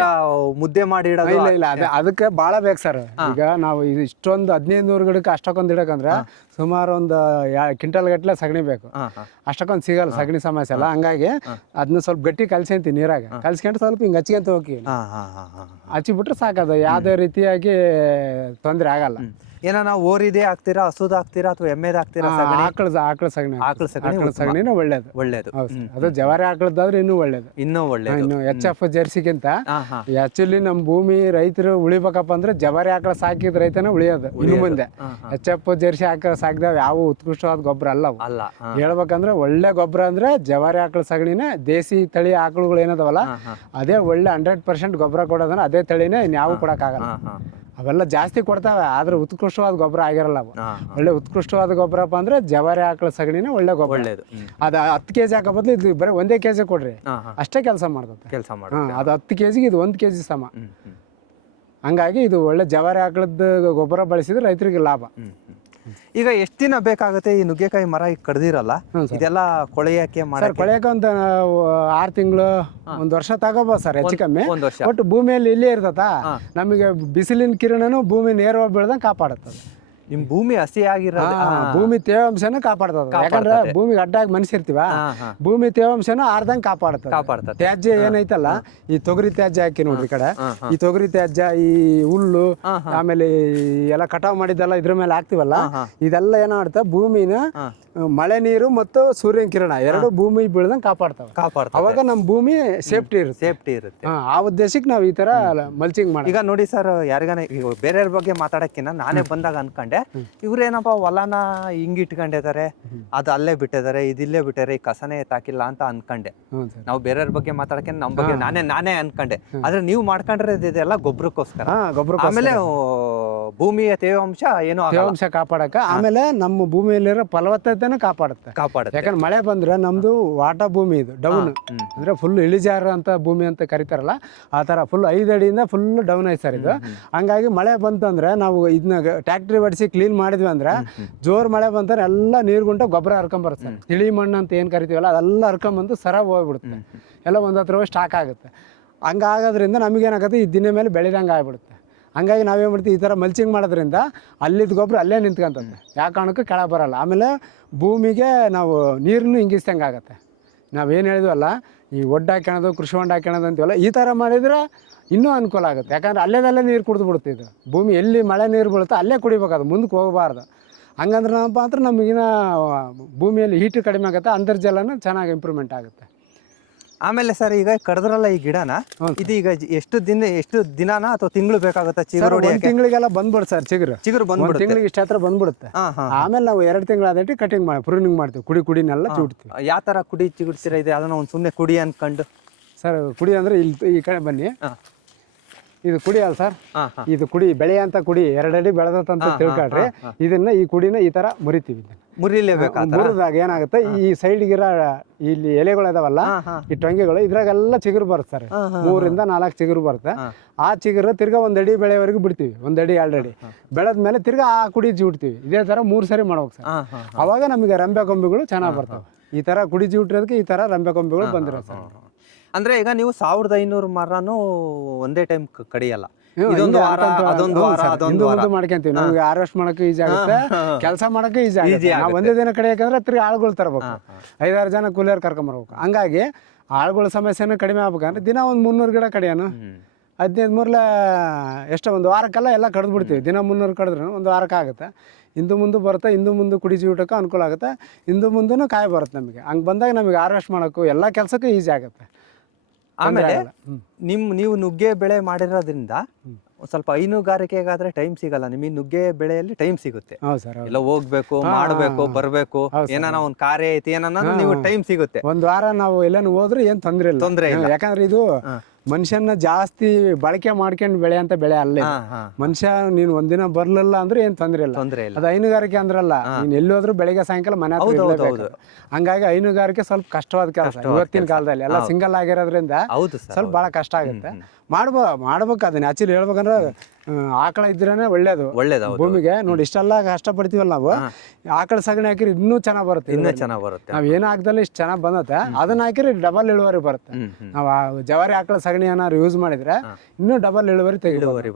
ಮುದ್ದೆ ಮಾಡಿ ಇಡೋದು ಇಲ್ಲ, ಅದಕ್ಕೆ ಬಾಳ ಬೇಕು ಸರ್. ಈಗ ನಾವು ಇಷ್ಟೊಂದು 1500 ಗಿಡಕ್ಕೆ ಅಷ್ಟಕ್ಕೊಂದು ಇಡಕಂದ್ರೆ ಸುಮಾರು ಒಂದು ಕ್ವಿಂಟಲ್ ಗಟ್ಟಲೆ ಸಗಣಿ ಬೇಕು. ಅಷ್ಟಕ್ಕೊಂದು ಸಿಗಲ್ಲ ಸಗಣಿ ಸಮಸ್ಯೆ ಅಲ್ಲ. ಹಂಗಾಗಿ ಅದನ್ನ ಸ್ವಲ್ಪ ಗಟ್ಟಿ ಕಲ್ಸ್ಕೊಂತೀವಿ, ನೀರಾಗ ಕಲ್ಸ್ಕೊಂಡು ಸ್ವಲ್ಪ ಹಿಂಗೆ ಹಚ್ಕೊಂತ ಹೋಗಿ ಹಚ್ಚಿಬಿಟ್ರೆ ಸಾಕದು. ಯಾವ್ದೇ ರೀತಿಯಾಗಿ ತೊಂದರೆ ಆಗಲ್ಲ. ಏನೋ ನಾವು ಓರಿದೆ ಹಾಕ್ತೀರಾ, ಹಸುದ ಹಾಕ್ತೀರಾ, ಅಥವಾ ಎಮ್ಮೆದ ಹಾಕ್ತೀರಾ? ಆಕಳ ಸಗಣಿನ ಒಳ್ಳೇದು. ಅದು ಜವಾರಿ ಆಕಳದಾದ್ರೆ ಇನ್ನೂ ಒಳ್ಳೇದು. ಇನ್ನು HF ಜರ್ಸಿಗಿಂತ ಆಕ್ಚುಲಿ ನಮ್ಮ ಭೂಮಿ ರೈತರು ಉಳಿಬೇಕಪ್ಪ ಅಂದ್ರೆ ಜವಾರಿ ಆಕಳ ಸಾಕಿದ ರೈತನ ಉಳಿಯೋದು ಇನ್ನು ಮುಂದೆ. HF ಜರ್ಸಿ ಆಕಳ ಸಾಕಿದಾವ ಯಾವ ಉತ್ಕೃಷ್ಟವಾದ ಗೊಬ್ಬರ ಅಲ್ಲ. ಹೇಳ್ಬೇಕಂದ್ರೆ ಒಳ್ಳೆ ಗೊಬ್ಬರ ಅಂದ್ರೆ ಜವಾರಿ ಆಕಳ ಸಗಣಿನೇ. ದೇಸಿ ತಳಿ ಆಕಳುಗಳು ಏನದವಲ್ಲ, ಅದೇ ಒಳ್ಳೆ 100% ಗೊಬ್ಬರ ಕೊಡೋದನ್ನ ಅದೇ ತಳಿನೇ ಇನ್ಯಾವು ಕೊಡಕ್ಕಾಗಲ್ಲ. ಅವೆಲ್ಲ ಜಾಸ್ತಿ ಕೊಡ್ತಾವೆ, ಆದ್ರೆ ಉತ್ಕೃಷ್ಟವಾದ ಗೊಬ್ಬರ ಆಗಿರಲ್ಲ ಅವು. ಒಳ್ಳೆ ಉತ್ಕೃಷ್ಟವಾದ ಗೊಬ್ಬರಪ್ಪ ಅಂದ್ರೆ ಜವಾರಿ ಆಕಳ ಸಗಣಿನೇ ಒಳ್ಳೆ ಗೊಬ್ಬರ. ಅದು 10 kg ಹಾಕೋ ಬದಲು ಇದು ಬರೀ 1 kg ಕೊಡ್ರಿ, ಅಷ್ಟೇ ಕೆಲಸ ಮಾಡ್ತದೆ. ಅದು 10 kg, ಇದು 1 kg ಸಮ. ಹಂಗಾಗಿ ಇದು ಒಳ್ಳೆ ಜವಾರಿ ಆಕಳದ ಗೊಬ್ಬರ ಬಳಸಿದ್ರೆ ರೈತರಿಗೆ ಲಾಭ. ಈಗ ಎಷ್ಟು ದಿನ ಬೇಕಾಗುತ್ತೆ ಈ ನುಗ್ಗೆಕಾಯಿ ಮರ ಈಗ ಕಡ್ದಿರಲ್ಲ, ಇದೆಲ್ಲ ಕೊಳೆಯಕ್ಕೆ ಕೊಳೆಯಕ್ಕೆ ಒಂದು 6 ತಿಂಗಳು, 1 ವರ್ಷ ತಗೋಬೋದು ಸರ್, ಹೆಚ್ಚು ಕಮ್ಮಿ. ಒಟ್ಟು ಭೂಮಿಯಲ್ಲಿ ಇಲ್ಲೇ ಇರ್ತದ. ನಮಗೆ ಬಿಸಿಲಿನ ಕಿರಣನು ಭೂಮಿ ನೇರವಾಗಿ ಬೆಳೆದಂಗೆ ಕಾಪಾಡುತ್ತದೆ. ನಿಮ್ ಭೂಮಿ ಹಸಿ ಆಗಿರೋದು, ಭೂಮಿ ತೇವಾಂಶನ ಕಾಪಾಡ್ತದ. ಯಾಕಂದ್ರೆ ಭೂಮಿಗೆ ಅಡ್ಡಾಗಿ ಮನುಷ್ಯರ್ತೀವ, ಭೂಮಿ ತೇವಾಂಶನ ಆರ್ದಂಗೆ ಕಾಪಾಡುತ್ತೆ. ತ್ಯಾಜ್ಯ ಏನೈತಲ್ಲ, ಈ ತೊಗರಿ ತ್ಯಾಜ್ಯ ಹಾಕಿ ನೋಡ್ರಿ ಈ ಕಡೆ, ಈ ತೊಗರಿ ತ್ಯಾಜ್ಯ, ಈ ಹುಲ್ಲು, ಆಮೇಲೆ ಎಲ್ಲ ಕಟಾವ್ ಮಾಡಿದ್ದೆಲ್ಲ ಇದ್ರ ಮೇಲೆ ಹಾಕ್ತಿವಲ್ಲ, ಇದೆಲ್ಲ ಏನ್ ಮಾಡುತ್ತೆ, ಭೂಮಿನ ಮಳೆ ನೀರು ಮತ್ತು ಸೂರ್ಯನ ಕಿರಣ ಎರಡು ಭೂಮಿ ಬೀಳ್ದಂಗೆ ಕಾಪಾಡ್ತಾವೆ. ಅವಾಗ ನಮ್ಮ ಭೂಮಿ ಸೇಫ್ಟಿ ಇರುತ್ತೆ. ಆ ಉದ್ದೇಶಕ್ಕೆ ನಾವು ಈ ತರ ಮಲ್ಚಿಂಗ್ ಮಾಡಿ. ಈಗ ನೋಡಿ ಸರ್, ಯಾರಿಗಾನ ಬೇರೆಯವ್ರ ಬಗ್ಗೆ ಮಾತಾಡಕ್ಕಿನ್ನ ನಾನೇ ಬಂದಾಗ ಅನ್ಕೊಂಡೆ, ಇವ್ರೇನಪ್ಪ ಹೊಲನ ಹಿಂಗ್ ಇಟ್ಕೊಂಡಿದ್ದಾರೆ, ಅದು ಅಲ್ಲೇ ಬಿಟ್ಟಿದ್ದಾರೆ, ಇದಿಲ್ಲೇ ಬಿಟ್ಟಾರೆ, ಈ ಕಸನೇ ಎತ್ತಾಕಿಲ್ಲ ಅಂತ ಅನ್ಕೊಂಡೆ. ನಾವು ಬೇರೆಯವ್ರ ಬಗ್ಗೆ ಮಾತಾಡಕ್ಕೆ ನಮ್ಮ ಬಗ್ಗೆ ನಾನೇ ಅನ್ಕೊಂಡೆ. ಆದ್ರೆ ನೀವು ಮಾಡ್ಕೊಂಡ್ರೆ ಇದೆಲ್ಲ ಗೊಬ್ಬರಕ್ಕೋಸ್ಕರ. ಆಮೇಲೆ ಭೂಮಿಯ ತೇವಾಂಶ ತೇವಾಂಶ ಕಾಪಾಡಕ, ಆಮೇಲೆ ನಮ್ಮ ಭೂಮಿಯಲ್ಲಿರೋ ಫಲವತ್ತತೆನ ಕಾಪಾಡುತ್ತೆ. ಯಾಕಂದ್ರೆ ಮಳೆ ಬಂದ್ರೆ ನಮ್ದು ವಾಟ ಭೂಮಿ, ಇದು ಡೌನ್ ಅಂದ್ರೆ ಫುಲ್ ಇಳಿಜಾರ ಅಂತ ಭೂಮಿ ಅಂತ ಕರಿತಾರಲ್ಲ, ಆ ತರ ಫುಲ್ 5 ಅಡಿಯಿಂದ ಫುಲ್ ಡೌನ್ ಐತೆ ಸರ್ ಇದು. ಹಂಗಾಗಿ ಮಳೆ ಬಂತಂದ್ರೆ ನಾವು ಇದನ್ನ ಟ್ಯಾಕ್ಟ್ರಿ ಬಡಿಸಿ ಕ್ಲೀನ್ ಮಾಡಿದ್ವಿ ಅಂದ್ರೆ, ಜೋರ್ ಮಳೆ ಬಂತಂದ್ರೆ ಎಲ್ಲ ನೀರ್ಗುಂಟ ಗೊಬ್ಬರ ಹರ್ಕೊಂಬರುತ್ತೆ. ತಿಳಿ ಮಣ್ಣು ಅಂತ ಏನ್ ಕರಿತೀವಲ್ಲ, ಅದೆಲ್ಲ ಹರ್ಕೊಂಬಂದು ಸರ ಹೋಗ್ಬಿಡುತ್ತೆ, ಎಲ್ಲ ಒಂದ್ ಹತ್ರ ಹೋಗಿ ಸ್ಟಾಕ್ ಆಗುತ್ತೆ. ಹಂಗಾಗೋದ್ರಿಂದ ನಮಗೇನಾಗುತ್ತೆ, ಈ ದಿನ ಮೇಲೆ ಬೆಳೆದಂಗೆ ಆಗ್ಬಿಡುತ್ತೆ. ಹಂಗಾಗಿ ನಾವೇನು ಮಾಡ್ತೀವಿ, ಈ ಥರ ಮಲ್ಚಿಂಗ್ ಮಾಡೋದ್ರಿಂದ ಅಲ್ಲಿದ್ದ ಗೊಬ್ಬರ ಅಲ್ಲೇ ನಿಂತ್ಕೊಂತದೆ, ಯಾವ ಕಾರಣಕ್ಕೂ ಕೆಳಗೆ ಬರೋಲ್ಲ. ಆಮೇಲೆ ಭೂಮಿಗೆ ನಾವು ನೀರನ್ನು ಹಿಂಗಿಸ್ದಂಗೆ ಆಗುತ್ತೆ. ನಾವೇನು ಹೇಳಿದ್ವಲ್ಲ, ಈ ಒಡ್ಡು ಹಾಕ್ಯಣದು, ಕೃಷಿ ಹೊಂಡ ಹಾಕ್ಯಣದು ಅಂತೀವಲ್ಲ, ಈ ಥರ ಮಾಡಿದ್ರೆ ಇನ್ನೂ ಅನುಕೂಲ ಆಗುತ್ತೆ. ಯಾಕಂದ್ರೆ ಅಲ್ಲೇದಲ್ಲೇ ನೀರು ಕುಡಿದು ಬಿಡುತ್ತೆ. ಇದು ಭೂಮಿ ಎಲ್ಲಿ ಮಳೆ ನೀರು ಬೀಳುತ್ತೋ ಅಲ್ಲೇ ಕುಡಿಬೇಕು, ಅದು ಮುಂದಕ್ಕೆ ಹೋಗಬಾರ್ದು. ಹಂಗಂದ್ರೆ ಏನಪ್ಪ ಅಂದ್ರೆ ನಮಗಿನ ಭೂಮಿಯಲ್ಲಿ ಹೀಟು ಕಡಿಮೆ ಆಗುತ್ತೆ, ಅಂತರ್ಜಲನೂ ಚೆನ್ನಾಗಿ ಇಂಪ್ರೂವ್ಮೆಂಟ್ ಆಗುತ್ತೆ. ಆಮೇಲೆ ಸರ್, ಈಗ ಕಡ್ದ್ರಲ್ಲ ಈ ಗಿಡನ, ಇದು ಈಗ ಎಷ್ಟು ದಿನಾನ ಅಥವಾ ತಿಂಗಳು ಬೇಕಾಗುತ್ತೆ? ತಿಂಗಳಿಗೆಲ್ಲ ಬಂದ್ಬಿಡುತ್ತೆ ಸರ್, ಚಿಗುರು ಬಂದ್ಬಿಡುತ್ತೆ. ತಿಂಗಳಿಗೆ ಇಷ್ಟ ಹತ್ರ ಬಂದ್ಬಿಡುತ್ತೆ. ಆಮೇಲೆ ನಾವು 2 ತಿಂಗಳು ಆದಟ್ಟಿ ಕಟಿಂಗ್ ಮಾಡಿ ಪ್ರೂನಿಂಗ್ ಮಾಡ್ತೀವಿ. ಕುಡಿನೆಲ್ಲ ಚೂಡ್ತೀವಿ. ಯಾವ ತರ ಕುಡಿ ಚಿಗುಡ್ತೀರಾ? ಇದೆ ಅದನ್ನ ಒಂದು ಸುಮ್ಮನೆ ಕುಡಿ ಅನ್ಕೊಂಡು ಸರ್, ಕುಡಿ ಅಂದ್ರೆ ಇಲ್ಲಿ ಈ ಕಡೆ ಬನ್ನಿ. ಇದು ಕುಡಿ ಅಲ್ಲ ಸರ್, ಹಾ ಹಾ ಇದು ಕುಡಿ ಬೆಳೆ ಅಂತ ಕುಡಿ 2 ಅಡಿ ಬೆಳೆದಂತ ತಿಳ್ಕೊಳ್ರಿ. ಇದನ್ನ ಈ ಕುಡಿನ ಈ ತರ ಮುರಿತೀವಿ. ಮುರಿಲೇಬೇಕಾ? ಮುರಿದಾಗ ಏನಾಗುತ್ತೆ, ಈ ಸೈಡ್ಗಿರೋ ಇಲ್ಲಿ ಎಲೆಗಳು ಇದಾವಲ್ಲ, ಈ ಟೊಂಗೆಗಳು ಇದ್ರಾಗೆಲ್ಲ ಚಿಗುರು ಬರುತ್ತೆ ಸರ್. 3 ಇಂದ 4 ಚಿಗುರು ಬರುತ್ತೆ. ಆ ಚಿಗುರು ತಿರ್ಗಾ 1 ಅಡಿ ಬೆಳೆವರೆಗೂ ಬಿಡ್ತೀವಿ. 1 ಅಡಿ 2 ಅಡಿ ಬೆಳೆದ್ಮೇಲೆ ತಿರ್ಗಾ ಆ ಕುಡಿ ಜೂಡ್ತೀವಿ. ಇದೇ ತರ 3 ಸರಿ ಮಾಡ್ಬೇಕು ಸರ್. ಅವಾಗ ನಮಗೆ ರಂಬೆ ಕೊಂಬೆಗಳು ಚೆನ್ನಾಗಿ ಬರ್ತವೆ. ಈ ತರ ಕುಡಿ ಜೂಟಿರೋದಕ್ಕೆ ಈ ತರ ರಂಬೆ ಕೊಂಬೆಗಳು ಬಂದಿರೋ ಸರ್. ಅಂದ್ರೆ ಈಗ ನೀವು 1500 ಮರನೂ ಒಂದೇ ಟೈಮ್ ಕಡಿಯಲ್ಲ, ಇದೊಂದು ವಾರ ಅದೊಂದು ವಾರ ಅದೊಂದು ವಾರ ಮಾಡ್ಕೊಂತೀವಿ. ನಮ್ಗೆ ಹಾರ್ವೆಸ್ಟ್ ಮಾಡಕ್ಕೆ ಈಜಿ ಆಗುತ್ತೆ, ಕೆಲಸ ಮಾಡಕ್ಕೆ ಈಜಿ ಆಗುತ್ತೆ. ನಾವು ಒಂದೇ ದಿನ ಕಡಿಯಾಕಂದ್ರೆ ತಿರ್ಗಿ ಆಳುಗಳು ತರಬೇಕು, 5-6 ಜನ ಕೂಲಿಯರ್ ಕರ್ಕೊಂಬರ್ಬೇಕು. ಹಂಗಾಗಿ ಆಳುಗಳ ಸಮಸ್ಯೆನೂ ಕಡಿಮೆ ಆಗ್ಬೇಕಂದ್ರೆ ದಿನ ಒಂದು 300 ಗಿಡ ಕಡಿಯೋನು. 15 ಮೂರ್ಲೆ ಎಷ್ಟೋ ಒಂದು ವಾರಕ್ಕೆಲ್ಲ ಎಲ್ಲ ಕಡ್ದು ಬಿಡ್ತೀವಿ. ದಿನ 300 ಕಡಿದ್ರು ಒಂದು ವಾರಕ್ಕೆ ಆಗುತ್ತೆ. ಹಿಂದೆ ಮುಂದೆ ಬರುತ್ತೆ, ಹಿಂದೆ ಮುಂದೆ ಕುಡಿ ಜೀವಿಟಕ್ಕೆ ಅನುಕೂಲ ಆಗುತ್ತೆ, ಹಿಂದೆ ಮುಂದೂ ಕಾಯಿ ಬರುತ್ತೆ ನಮಗೆ. ಹಂಗೆ ಬಂದಾಗ ನಮಗೆ ಹಾರ್ವೆಸ್ಟ್ ಮಾಡೋಕ್ಕೂ ಎಲ್ಲ ಕೆಲಸಕ್ಕೂ ಈಜಿ ಆಗುತ್ತೆ. ಆಮೇಲೆ ನೀವು ನುಗ್ಗೆ ಬೆಳೆ ಮಾಡಿರೋದ್ರಿಂದ ಸ್ವಲ್ಪ ಹೈನುಗಾರಿಕೆಗಾದ್ರೆ ಟೈಮ್ ಸಿಗಲ್ಲ. ನಿಮಗೆ ನುಗ್ಗೆ ಬೆಳೆಯಲ್ಲಿ ಟೈಮ್ ಸಿಗುತ್ತೆ. ಹೌದು ಸರ್, ಎಲ್ಲ ಹೋಗ್ಬೇಕು, ಮಾಡ್ಬೇಕು, ಬರ್ಬೇಕು, ಏನಾನ ಒಂದ್ ಕಾರ್ಯ ಐತಿ ಏನಾನ ನೀವು ಟೈಮ್ ಸಿಗುತ್ತೆ. ಒಂದು ವಾರ ನಾವು ಎಲ್ಲಾನು ಹೋದ್ರೆ ಏನ್ ತೊಂದ್ರೆ ಇಲ್ಲ. ಯಾಕಂದ್ರೆ ಇದು ಮನುಷ್ಯನ ಜಾಸ್ತಿ ಬಳಕೆ ಮಾಡ್ಕೊಂಡು ಬೆಳೆ ಅಂತ ಬೆಳೆ ಅಲ್ಲ. ಮನುಷ್ಯ ನೀನು ಒಂದಿನ ಬರ್ಲಿಲ್ಲ ಅಂದ್ರೆ ಏನ್ ತೊಂದ್ರೆ ಇಲ್ಲ. ಅದು ಹೈನುಗಾರಿಕೆ ಅಂದ್ರಲ್ಲ, ನೀನ್ ಎಲ್ಲಿ ಹೋದ್ರು ಬೆಳಿಗ್ಗೆ ಸಾಯಂಕಾಲ ಮನೆ ಹತ್ರ ಇರ್ಲೇಬೇಕು. ಹಂಗಾಗಿ ಹೈನುಗಾರಿಕೆ ಸ್ವಲ್ಪ ಕಷ್ಟವಾದ ಕೆಲಸ ಇವತ್ತಿನ ಕಾಲದಲ್ಲಿ. ಎಲ್ಲ ಸಿಂಗಲ್ ಆಗಿರೋದ್ರಿಂದ ಸ್ವಲ್ಪ ಬಹಳ ಕಷ್ಟ ಆಗುತ್ತೆ. ಮಾಡ್ಬೇಕು ಅದನ್ನ. ಆಕ್ಚುಲಿ ಹೇಳ್ಬೇಕಂದ್ರೆ ಆಕಳ ಇದ್ರೇನೆ ಒಳ್ಳೇದು ಭೂಮಿಗೆ. ನೋಡಿ ಇಷ್ಟೆಲ್ಲ ಕಷ್ಟಪಡ್ತೀವಲ್ಲ ನಾವು, ಆಕಳ ಸಗಣಿ ಹಾಕಿರಿ ಇನ್ನೂ ಚೆನ್ನಾಗಿ ಬರುತ್ತೆ. ನಾವ್ ಏನು ಹಾಕ್ದಲ್ಲ ಇಷ್ಟು ಚೆನ್ನಾಗಿ ಬಂದತ್ತೆ, ಅದನ್ನ ಹಾಕಿರಿ ಡಬಲ್ ಇಳುವರಿ ಬರುತ್ತೆ. ನಾವು ಜವಾರಿ ಆಕಳ ಸಗಣಿ ಏನಾದ್ರು ಯೂಸ್ ಮಾಡಿದ್ರೆ ಇನ್ನೂ ಡಬಲ್ ಇಳುವರಿ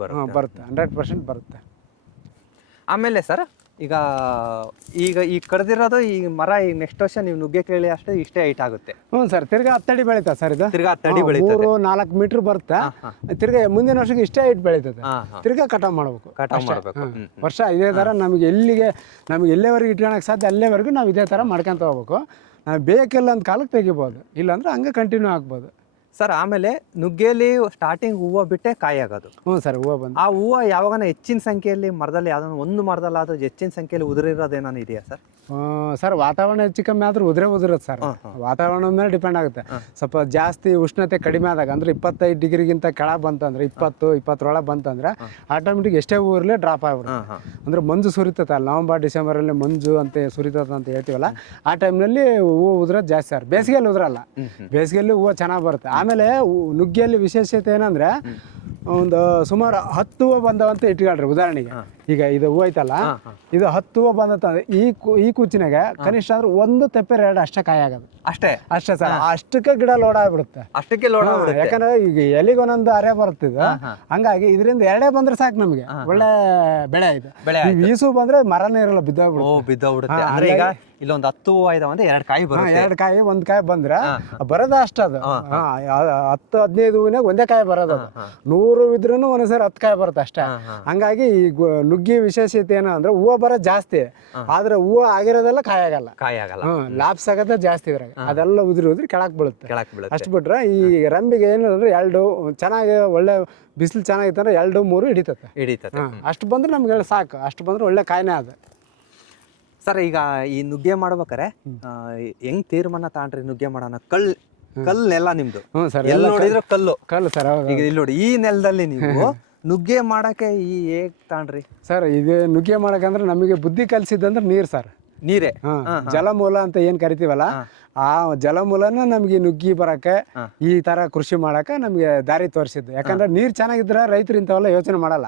ಬರುತ್ತೆ, 100% ಬರುತ್ತೆ. ಆಮೇಲೆ ಸರ್ ಈಗ ಕಡ್ದಿರೋದು ಈ ಮರ ಈಗ ನೆಕ್ಸ್ಟ್ ವರ್ಷ ನೀವು ನುಗ್ಗೆ ಕೇಳಿ ಅಷ್ಟೇ ಇಷ್ಟೇ ಹೈಟ್ ಆಗುತ್ತೆ. ಸರ್, ತಿರ್ಗಾ 10 ಅಡಿ ಬೆಳೀತಾ ಸರ್. ಇದು ತಿರ್ಗಾ 10 ಅಡಿ ಬೆಳೀತದೆ, 3-4 ಮೀಟರ್ ಬರುತ್ತೆ. ತಿರ್ಗಾ ಮುಂದಿನ ವರ್ಷಕ್ಕೆ ಇಷ್ಟೇ ಹೈಟ್ ಬೆಳೀತದೆ. ತಿರ್ಗಾ ಕಟಾವ್ ಮಾಡ್ಬೇಕು. ವರ್ಷ ಇದೇ ತರ ನಮ್ಗೆ ಎಲ್ಲೇವರೆಗೆ ಇಟ್ಕೊಳಕ್ ಸಾಧ್ಯ ಅಲ್ಲೇವರೆಗೂ ನಾವು ಇದೇ ತರ ಮಾಡ್ಕೊಂತ ಹೋಗ್ಬೇಕು. ನಾವು ಬೇಕಿಲ್ಲ ಅಂತ ಕಾಲಕ್ಕೆ ತೆಗಿಬೋದು, ಇಲ್ಲಾಂದ್ರೆ ಹಂಗೆ ಕಂಟಿನ್ಯೂ ಆಗ್ಬೋದು ಸರ್. ಆಮೇಲೆ ನುಗ್ಗೆಯಲ್ಲಿ ಸ್ಟಾರ್ಟಿಂಗ್ ಹೂವು ಬಿಟ್ಟೆ ಕಾಯಿ ಆಗೋದು. ಸರ್, ಹೂವು ಬಂದು ಆ ಹೂವು ಯಾವಾಗ ಹೆಚ್ಚಿನ ಸಂಖ್ಯೆಯಲ್ಲಿ ಮರದಲ್ಲಿ ಯಾವ್ದಾನ ಒಂದು ಮರದಲ್ಲಿ ಆದ್ರೂ ಹೆಚ್ಚಿನ ಸಂಖ್ಯೆಯಲ್ಲಿ ಉದುರಿರೋದೇನಾನು ಇದೆಯಾ ಸರ್? ಸರ್, ವಾತಾವರಣ ಹೆಚ್ಚು ಕಮ್ಮಿ ಆದ್ರೂ ಉದುರುತ್ತೆ ಸರ್. ವಾತಾವರಣದ ಮೇಲೆ ಡಿಪೆಂಡ್ ಆಗುತ್ತೆ. ಸ್ವಲ್ಪ ಜಾಸ್ತಿ ಉಷ್ಣತೆ ಕಡಿಮೆ ಆದಾಗ ಅಂದ್ರೆ 25 ಡಿಗ್ರಿಗಿಂತ ಕೆಳಗೆ ಬಂತಂದ್ರೆ 20-20 ಬಂತಂದ್ರೆ ಆಟೋಮೆಟಿಕ್ ಎಷ್ಟೇ ಹೂ ಇರಲಿ ಡ್ರಾಪ್ ಆಗ್ಬಿಡುತ್ತೆ. ಅಂದ್ರೆ ಮಂಜು ಸುರಿತಲ್ಲ, ನವಂಬರ್ ಡಿಸೆಂಬರಲ್ಲಿ ಮಂಜು ಅಂತ ಸುರಿತದ ಅಂತ ಹೇಳ್ತೀವಲ್ಲ, ಆ ಟೈಮ್ನಲ್ಲಿ ಹೂವು ಉದುರೋದು ಜಾಸ್ತಿ ಸರ್. ಬೇಸಿಗೆಯಲ್ಲಿ ಉದುರಲ್ಲ, ಬೇಸಿಗೆಯಲ್ಲಿ ಹೂವು ಚೆನ್ನಾಗಿ ಬರುತ್ತೆ. ಆಮೇಲೆ ನುಗ್ಗಿಯಲ್ಲಿ ವಿಶೇಷತೆ ಏನಂದ್ರೆ ಒಂದು ಸುಮಾರು 10 ಹೂವು ಬಂದವಂತ ಇಟ್ಕೊಳ್ರಿ. ಉದಾಹರಣೆಗೆ ಈಗ ಇದು ಹೂವು ಐತಲ್ಲ, ಇದು 10 ಹೂವು ಬಂದಂತಂದ್ರೆ ಈ ಕೂಚಿನಾಗ ಕನಿಷ್ಠ ಅಂದ್ರೆ 1 ತೆಪ್ಪೆ 2 ಅಷ್ಟೇ ಕಾಯಿ ಆಗೋದು. ಅಷ್ಟೇ ಸರ್. ಅಷ್ಟಕ್ಕೆ ಗಿಡ ಲೋಡ್ ಆಗ್ಬಿಡುತ್ತೆ. ಯಾಕಂದ್ರೆ ಈಗ ಎಲ್ಲಿಗೆ ಒಂದೊಂದು ಅರೆ ಬರುತ್ತಿದ್ದು. ಹಂಗಾಗಿ ಇದರಿಂದ 2 ಬಂದ್ರೆ ಸಾಕು ನಮ್ಗೆ ಒಳ್ಳೆ ಬೆಳೆ ಇದೆ. ಈಸು ಬಂದ್ರೆ ಮರನೇ ಇರಲ್ಲ, ಬಿದ್ದೋಗ್ಬಿಡುತ್ತೆ. ಅಂದ್ರೆ ಈಗ ಇಲ್ಲೊಂದು 10 ಹೂವು ಇದಾವ ಅಂದ್ರೆ 2 ಕಾಯಿ ಬರುತ್ತೆ. 2 ಕಾಯಿ 1 ಕಾಯಿ ಬಂದ್ರೆ ಬರೋದ ಅಷ್ಟ. ಅದು 10-15 ಹೂವಿನಾಗ ಒಂದೇ ಕಾಯಿ ಬರೋದು. 100 ಇದ್ರೂ ಒಂದ್ಸರಿ 10 ಕಾಯಿ ಬರುತ್ತೆ ಅಷ್ಟೇ. ಹಂಗಾಗಿ ಈ ನುಗ್ಗಿ ವಿಶೇಷತೆ ಏನೋ ಅಂದ್ರೆ ಹೂವು ಬರೋದು ಜಾಸ್ತಿ, ಆದ್ರೆ ಹೂವು ಆಗಿರೋದೆಲ್ಲ ಕಾಯಿ ಆಗಲ್ಲ. ಲಾಭ ಆಗತ್ತೆ ಜಾಸ್ತಿ ಇದ್ರಾಗ. ಅದೆಲ್ಲ ಉದ್ರಿ ಕೆಳಕ್ ಬೀಳುತ್ತೆ. ಅಷ್ಟು ಬಿಟ್ರೆ ಈ ರಂಬಿಗೆ ಏನಂದ್ರೆ 2 ಚೆನ್ನಾಗಿ ಒಳ್ಳೆ ಬಿಸಿಲು ಚೆನ್ನಾಗಿತ್ತಂದ್ರೆ 2-3 ಹಿಡಿತತ್ತೆ. ಅಷ್ಟು ಬಂದ್ರೆ ನಮ್ಗೆ ಸಾಕು. ಅಷ್ಟು ಬಂದ್ರೆ ಒಳ್ಳೆ ಕಾಯಿನೇ ಅದ ಸರ್. ಈಗ ಈ ನುಗ್ಗೆ ಮಾಡ್ಬೇಕಾರೆ ಹೆಂಗ್ ತೀರ್ಮಾನ ತಗೊಂಡ್ರಿ ನುಗ್ಗೆ ಮಾಡೋಣ? ಕಲ್ಲು ನೆಲ ನಿಮ್ದು, ಎಲ್ಲಿ ನೋಡಿದ್ರು ಕಲ್ಲು ಸರ್. ಈಗ ಇಲ್ಲಿ ನೋಡಿ, ಈ ನೆಲದಲ್ಲಿ ನೀವು ನುಗ್ಗೆ ಮಾಡಕ್ಕೆ ಹೇಗ್ ತಗೊಂಡ್ರಿ ಸರ್? ಇದು ನುಗ್ಗೆ ಮಾಡಕಂದ್ರೆ ನಮಗೆ ಬುದ್ಧಿ ಕಲ್ಸಿದ್ದಂದ್ರೆ ನೀರು ಸರ್. ನೀರೇ ಜಲಮೂಲ ಅಂತ ಏನ್ ಕರಿತೀವಲ್ಲ, ಆ ಜಲಮೂಲನ ನಮ್ಗೆ ನುಗ್ಗಿ ಬರಕ್ಕೆ ಈ ತರ ಕೃಷಿ ಮಾಡಕ್ಕೆ ನಮ್ಗೆ ದಾರಿ ತೋರಿಸಿದ್ದು. ಯಾಕಂದ್ರೆ ನೀರ್ ಚೆನ್ನಾಗಿದ್ರೆ ರೈತರು ಇಂಥವೆಲ್ಲ ಯೋಚನೆ ಮಾಡಲ್ಲ.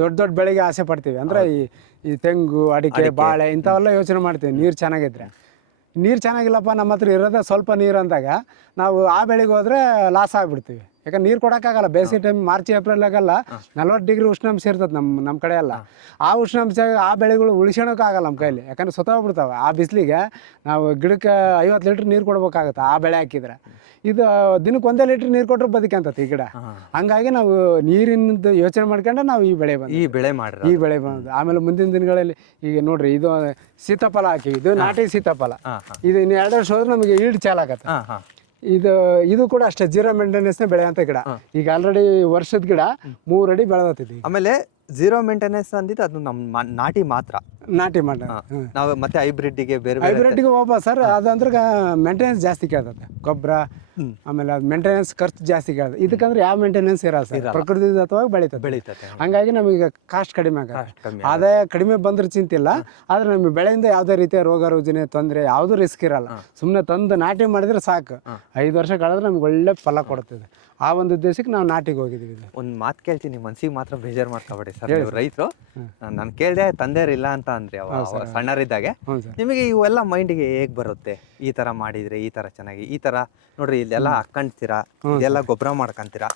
ದೊಡ್ಡ ಬೆಳೆಗೆ ಆಸೆ ಪಡ್ತೀವಿ. ಅಂದ್ರೆ ಈ ತೆಂಗು, ಅಡಿಕೆ, ಬಾಳೆ ಇಂಥವೆಲ್ಲ ಯೋಚನೆ ಮಾಡ್ತೀವಿ ನೀರ್ ಚೆನ್ನಾಗಿದ್ರೆ. ನೀರು ಚೆನ್ನಾಗಿಲ್ಲಪ್ಪ, ನಮ್ಮ ಹತ್ರ ಇರೋದೇ ಸ್ವಲ್ಪ ನೀರು ಅಂದಾಗ ನಾವು ಆ ಬೆಳೆಗೆ ಹೋದ್ರೆ ಲಾಸ್ ಆಗ್ಬಿಡ್ತೀವಿ. ಯಾಕಂದ್ರೆ ನೀರು ಕೊಡೋಕ್ಕಾಗಲ್ಲ. ಬೇಸಿಗೆ ಟೈಮ್ ಮಾರ್ಚ್ ಏಪ್ರಿಲಾಗೆಲ್ಲ 40 ಡಿಗ್ರಿ ಉಷ್ಣಾಂಶ ಇರ್ತದೆ ನಮ್ಮ ಕಡೆ ಎಲ್ಲ. ಆ ಉಷ್ಣಾಂಶ ಆ ಬೆಳೆಗಳು ಉಳಿಸ್ಕೊಳಕ್ಕಾಗಲ್ಲ ನಮ್ಮ ಕೈಲಿ. ಯಾಕಂದ್ರೆ ಸುತ್ತೋಗ್ಬಿಡ್ತಾವೆ. ಆ ಬಿಸಿಲಿಗೆ ನಾವು ಗಿಡಕ್ಕೆ 50 ಲೀಟ್ರ್ ನೀರು ಕೊಡ್ಬೇಕಾಗತ್ತೆ ಆ ಬೆಳೆ ಹಾಕಿದ್ರೆ. ಇದು ದಿನಕ್ಕೆ 1 ಲೀಟ್ರ್ ನೀರು ಕೊಟ್ಟರು ಬದುಕಂತತಿ ಈ ಗಿಡ. ಹಂಗಾಗಿ ನಾವು ನೀರಿನದ್ದು ಯೋಚನೆ ಮಾಡ್ಕೊಂಡೆ ನಾವು ಈ ಬೆಳೆ ಬಂದು. ಆಮೇಲೆ ಮುಂದಿನ ದಿನಗಳಲ್ಲಿ ಈಗ ನೋಡ್ರಿ, ಇದು ಸೀತಾಫಲ ಹಾಕಿವಿ. ಇದು ನಾಟಿ ಸೀತಾಫಲ. ಇದು ಇನ್ನು 2 ವರ್ಷ ಹೋದ್ರೆ ನಮಗೆ ಈಲ್ಡ್ ಚಾಲಾಗತ್ತೆ. ಇದು ಕೂಡ ಅಷ್ಟೇ 0 ಮೇಂಟೆನೆನ್ಸ್ ಬೆಳೆ ಅಂತ ಗಿಡ. ಈಗ ಆಲ್ರೆಡಿ ವರ್ಷದ ಗಿಡ 3 ಅಡಿ ಬೆಳೆದತ್ತಿದೆ. ಆಮೇಲೆ 0 ಮೇಂಟೆನೆನ್ಸ್ ಅಂದಿದ್ದು ಅದು ನಮ್ಮ ನಾಟಿ ಮಾತ್ರ. ನಾವು ಮತ್ತೆ ಹೈಬ್ರಿಡ್ಗೆ ಬೇರೆ ಹೈಬ್ರಿಡ್ಗೆ ಹೋಗ್ಬೋದು ಸರ್. ಅದಂದ್ರೆ ಮೇಂಟೆನೆನ್ಸ್ ಜಾಸ್ತಿ ಕೇಳ್ತದೆ. ಗೊಬ್ಬರ ಆಮೇಲೆ ಅದು ಮೇಂಟೆನೆನ್ಸ್ ಖರ್ಚು ಜಾಸ್ತಿ ಕೇಳಿದೆ. ಇದಕ್ಕಂದ್ರೆ ಯಾವ ಮೇಂಟೆನೆನ್ಸ್ ಇರಲ್ಲ ಸರ್, ಪ್ರಕೃತಿದತ್ತವಾಗಿ ಬೆಳೀತದೆ. ಹಂಗಾಗಿ ನಮಗೆ ಕಾಸ್ಟ್ ಕಡಿಮೆ ಆಗುತ್ತೆ, ಆದಾಯ ಕಡಿಮೆ ಬಂದ್ರೆ ಚಿಂತಿಲ್ಲ. ಆದ್ರೆ ನಮಗೆ ಬೆಳೆಯಿಂದ ಯಾವುದೇ ರೀತಿಯ ರೋಗ ರುಜಿನ ತೊಂದರೆ ಯಾವುದು ರಿಸ್ಕ್ ಇರಲ್ಲ. ಸುಮ್ಮನೆ ತಂದು ನಾಟಿ ಮಾಡಿದ್ರೆ ಸಾಕು, 5 ವರ್ಷ ಕಳೆದ್ರೆ ನಮ್ಗೆ ಒಳ್ಳೆ ಫಲ ಕೊಡ್ತದೆ. ಆ ಒಂದು ಉದ್ದೇಶಕ್ಕೆ ನಾವು ನಾಟಿಗೆ ಹೋಗಿದ್ದೀವಿ. ಒಂದು ಮಾತು ಕೇಳ್ತೀನಿ, ಮನ್ಸಿಗೆ ಮಾತ್ರ ಬೇಜಾರು ಮಾಡ್ಕೊಬೇಡಿ ಸರ್. ನೀವು ರೈತರು, ನಾನು ಕೇಳಿದೆ ತಂದೆಯರಿಲ್ಲ ಅಂತ ಅಂದ್ರೆ ಸಣ್ಣರಿದ್ದಾಗೆ. ನಿಮಗೆ ಇವೆಲ್ಲ ಮೈಂಡಿಗೆ ಹೇಗೆ ಬರುತ್ತೆ? ಈ ತರ ಮಾಡಿದ್ರೆ ಈ ತರ ಚೆನ್ನಾಗಿ, ಈ ತರ ನೋಡ್ರಿ ಇಲ್ಲೆಲ್ಲ ಹಾಕೊಂತೀರಾ, ಇದೆಲ್ಲ ಗೊಬ್ಬರ ಮಾಡ್ಕೊಂತೀರಾ,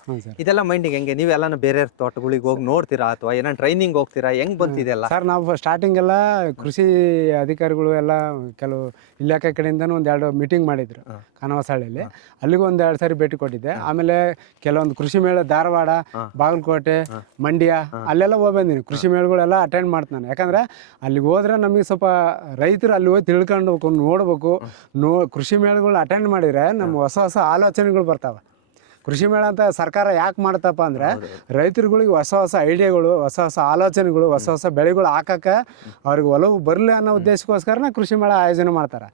ಇದೆಲ್ಲ ಮೈಂಡಿಗೆ ಹೆಂಗೆ? ನೀವೆಲ್ಲ ಬೇರೆ ತೋಟಗಳಿಗೆ ಹೋಗಿ ನೋಡ್ತೀರಾ ಅಥವಾ ಏನೋ ಟ್ರೈನಿಂಗ್ ಹೋಗ್ತೀರಾ? ಹೆಂಗ್ ಬಂತಿದೆಲ್ಲ ಸರ್? ನಾವು ಸ್ಟಾರ್ಟಿಂಗ್ ಎಲ್ಲ ಕೃಷಿ ಅಧಿಕಾರಿಗಳು ಎಲ್ಲ ಕೆಲವು ಇಲಾಖೆ ಕಡೆಯಿಂದನೂ 1-2 ಮೀಟಿಂಗ್ ಮಾಡಿದ್ರು ಕನವಸಹಳ್ಳಿಯಲ್ಲಿ. ಅಲ್ಲಿಗೂ 1-2 ಸಾರಿ ಭೇಟಿ ಕೊಟ್ಟಿದ್ದೆ. ಆಮೇಲೆ ಕೆಲವೊಂದು ಕೃಷಿ ಮೇಳ ಧಾರವಾಡ, ಬಾಗಲಕೋಟೆ, ಮಂಡ್ಯ ಅಲ್ಲೆಲ್ಲ ಹೋಗಿ ಬಂದೀನಿ. ಕೃಷಿ ಮೇಳಗಳೆಲ್ಲ ಅಟೆಂಡ್ ಮಾಡ್ತೀನಿ ನಾನು. ಯಾಕಂದ್ರೆ ಅಲ್ಲಿಗೆ ಹೋದ್ರೆ ನಮಗೆ ಸ್ವಲ್ಪ ರೈತರು ಅಲ್ಲಿ ಹೋಗಿ ತಿಳ್ಕೊಂಡು ನೋಡ್ಬೇಕು. ಕೃಷಿ ಮೇಳಗಳನ್ನ ಅಟೆಂಡ್ ಮಾಡಿದ್ರೆ ನಮ್ಗೆ ಹೊಸ ಹೊಸ ಆಲೋಚನೆಗಳು ಬರ್ತಾವೆ. ಕೃಷಿ ಮೇಳ ಅಂತ ಸರ್ಕಾರ ಯಾಕೆ ಮಾಡ್ತಪ್ಪ ಅಂದರೆ ರೈತರುಗಳಿಗೆ ಹೊಸ ಹೊಸ ಐಡಿಯಾಗಳು, ಹೊಸ ಹೊಸ ಆಲೋಚನೆಗಳು, ಹೊಸ ಹೊಸ ಬೆಳೆಗಳು ಹಾಕಕ್ಕೆ ಅವ್ರಿಗೆ ಒಲವು ಬರಲಿ ಅನ್ನೋ ಉದ್ದೇಶಕ್ಕೋಸ್ಕರನೇ ಕೃಷಿ ಮೇಳ ಆಯೋಜನೆ ಮಾಡ್ತಾರೆ.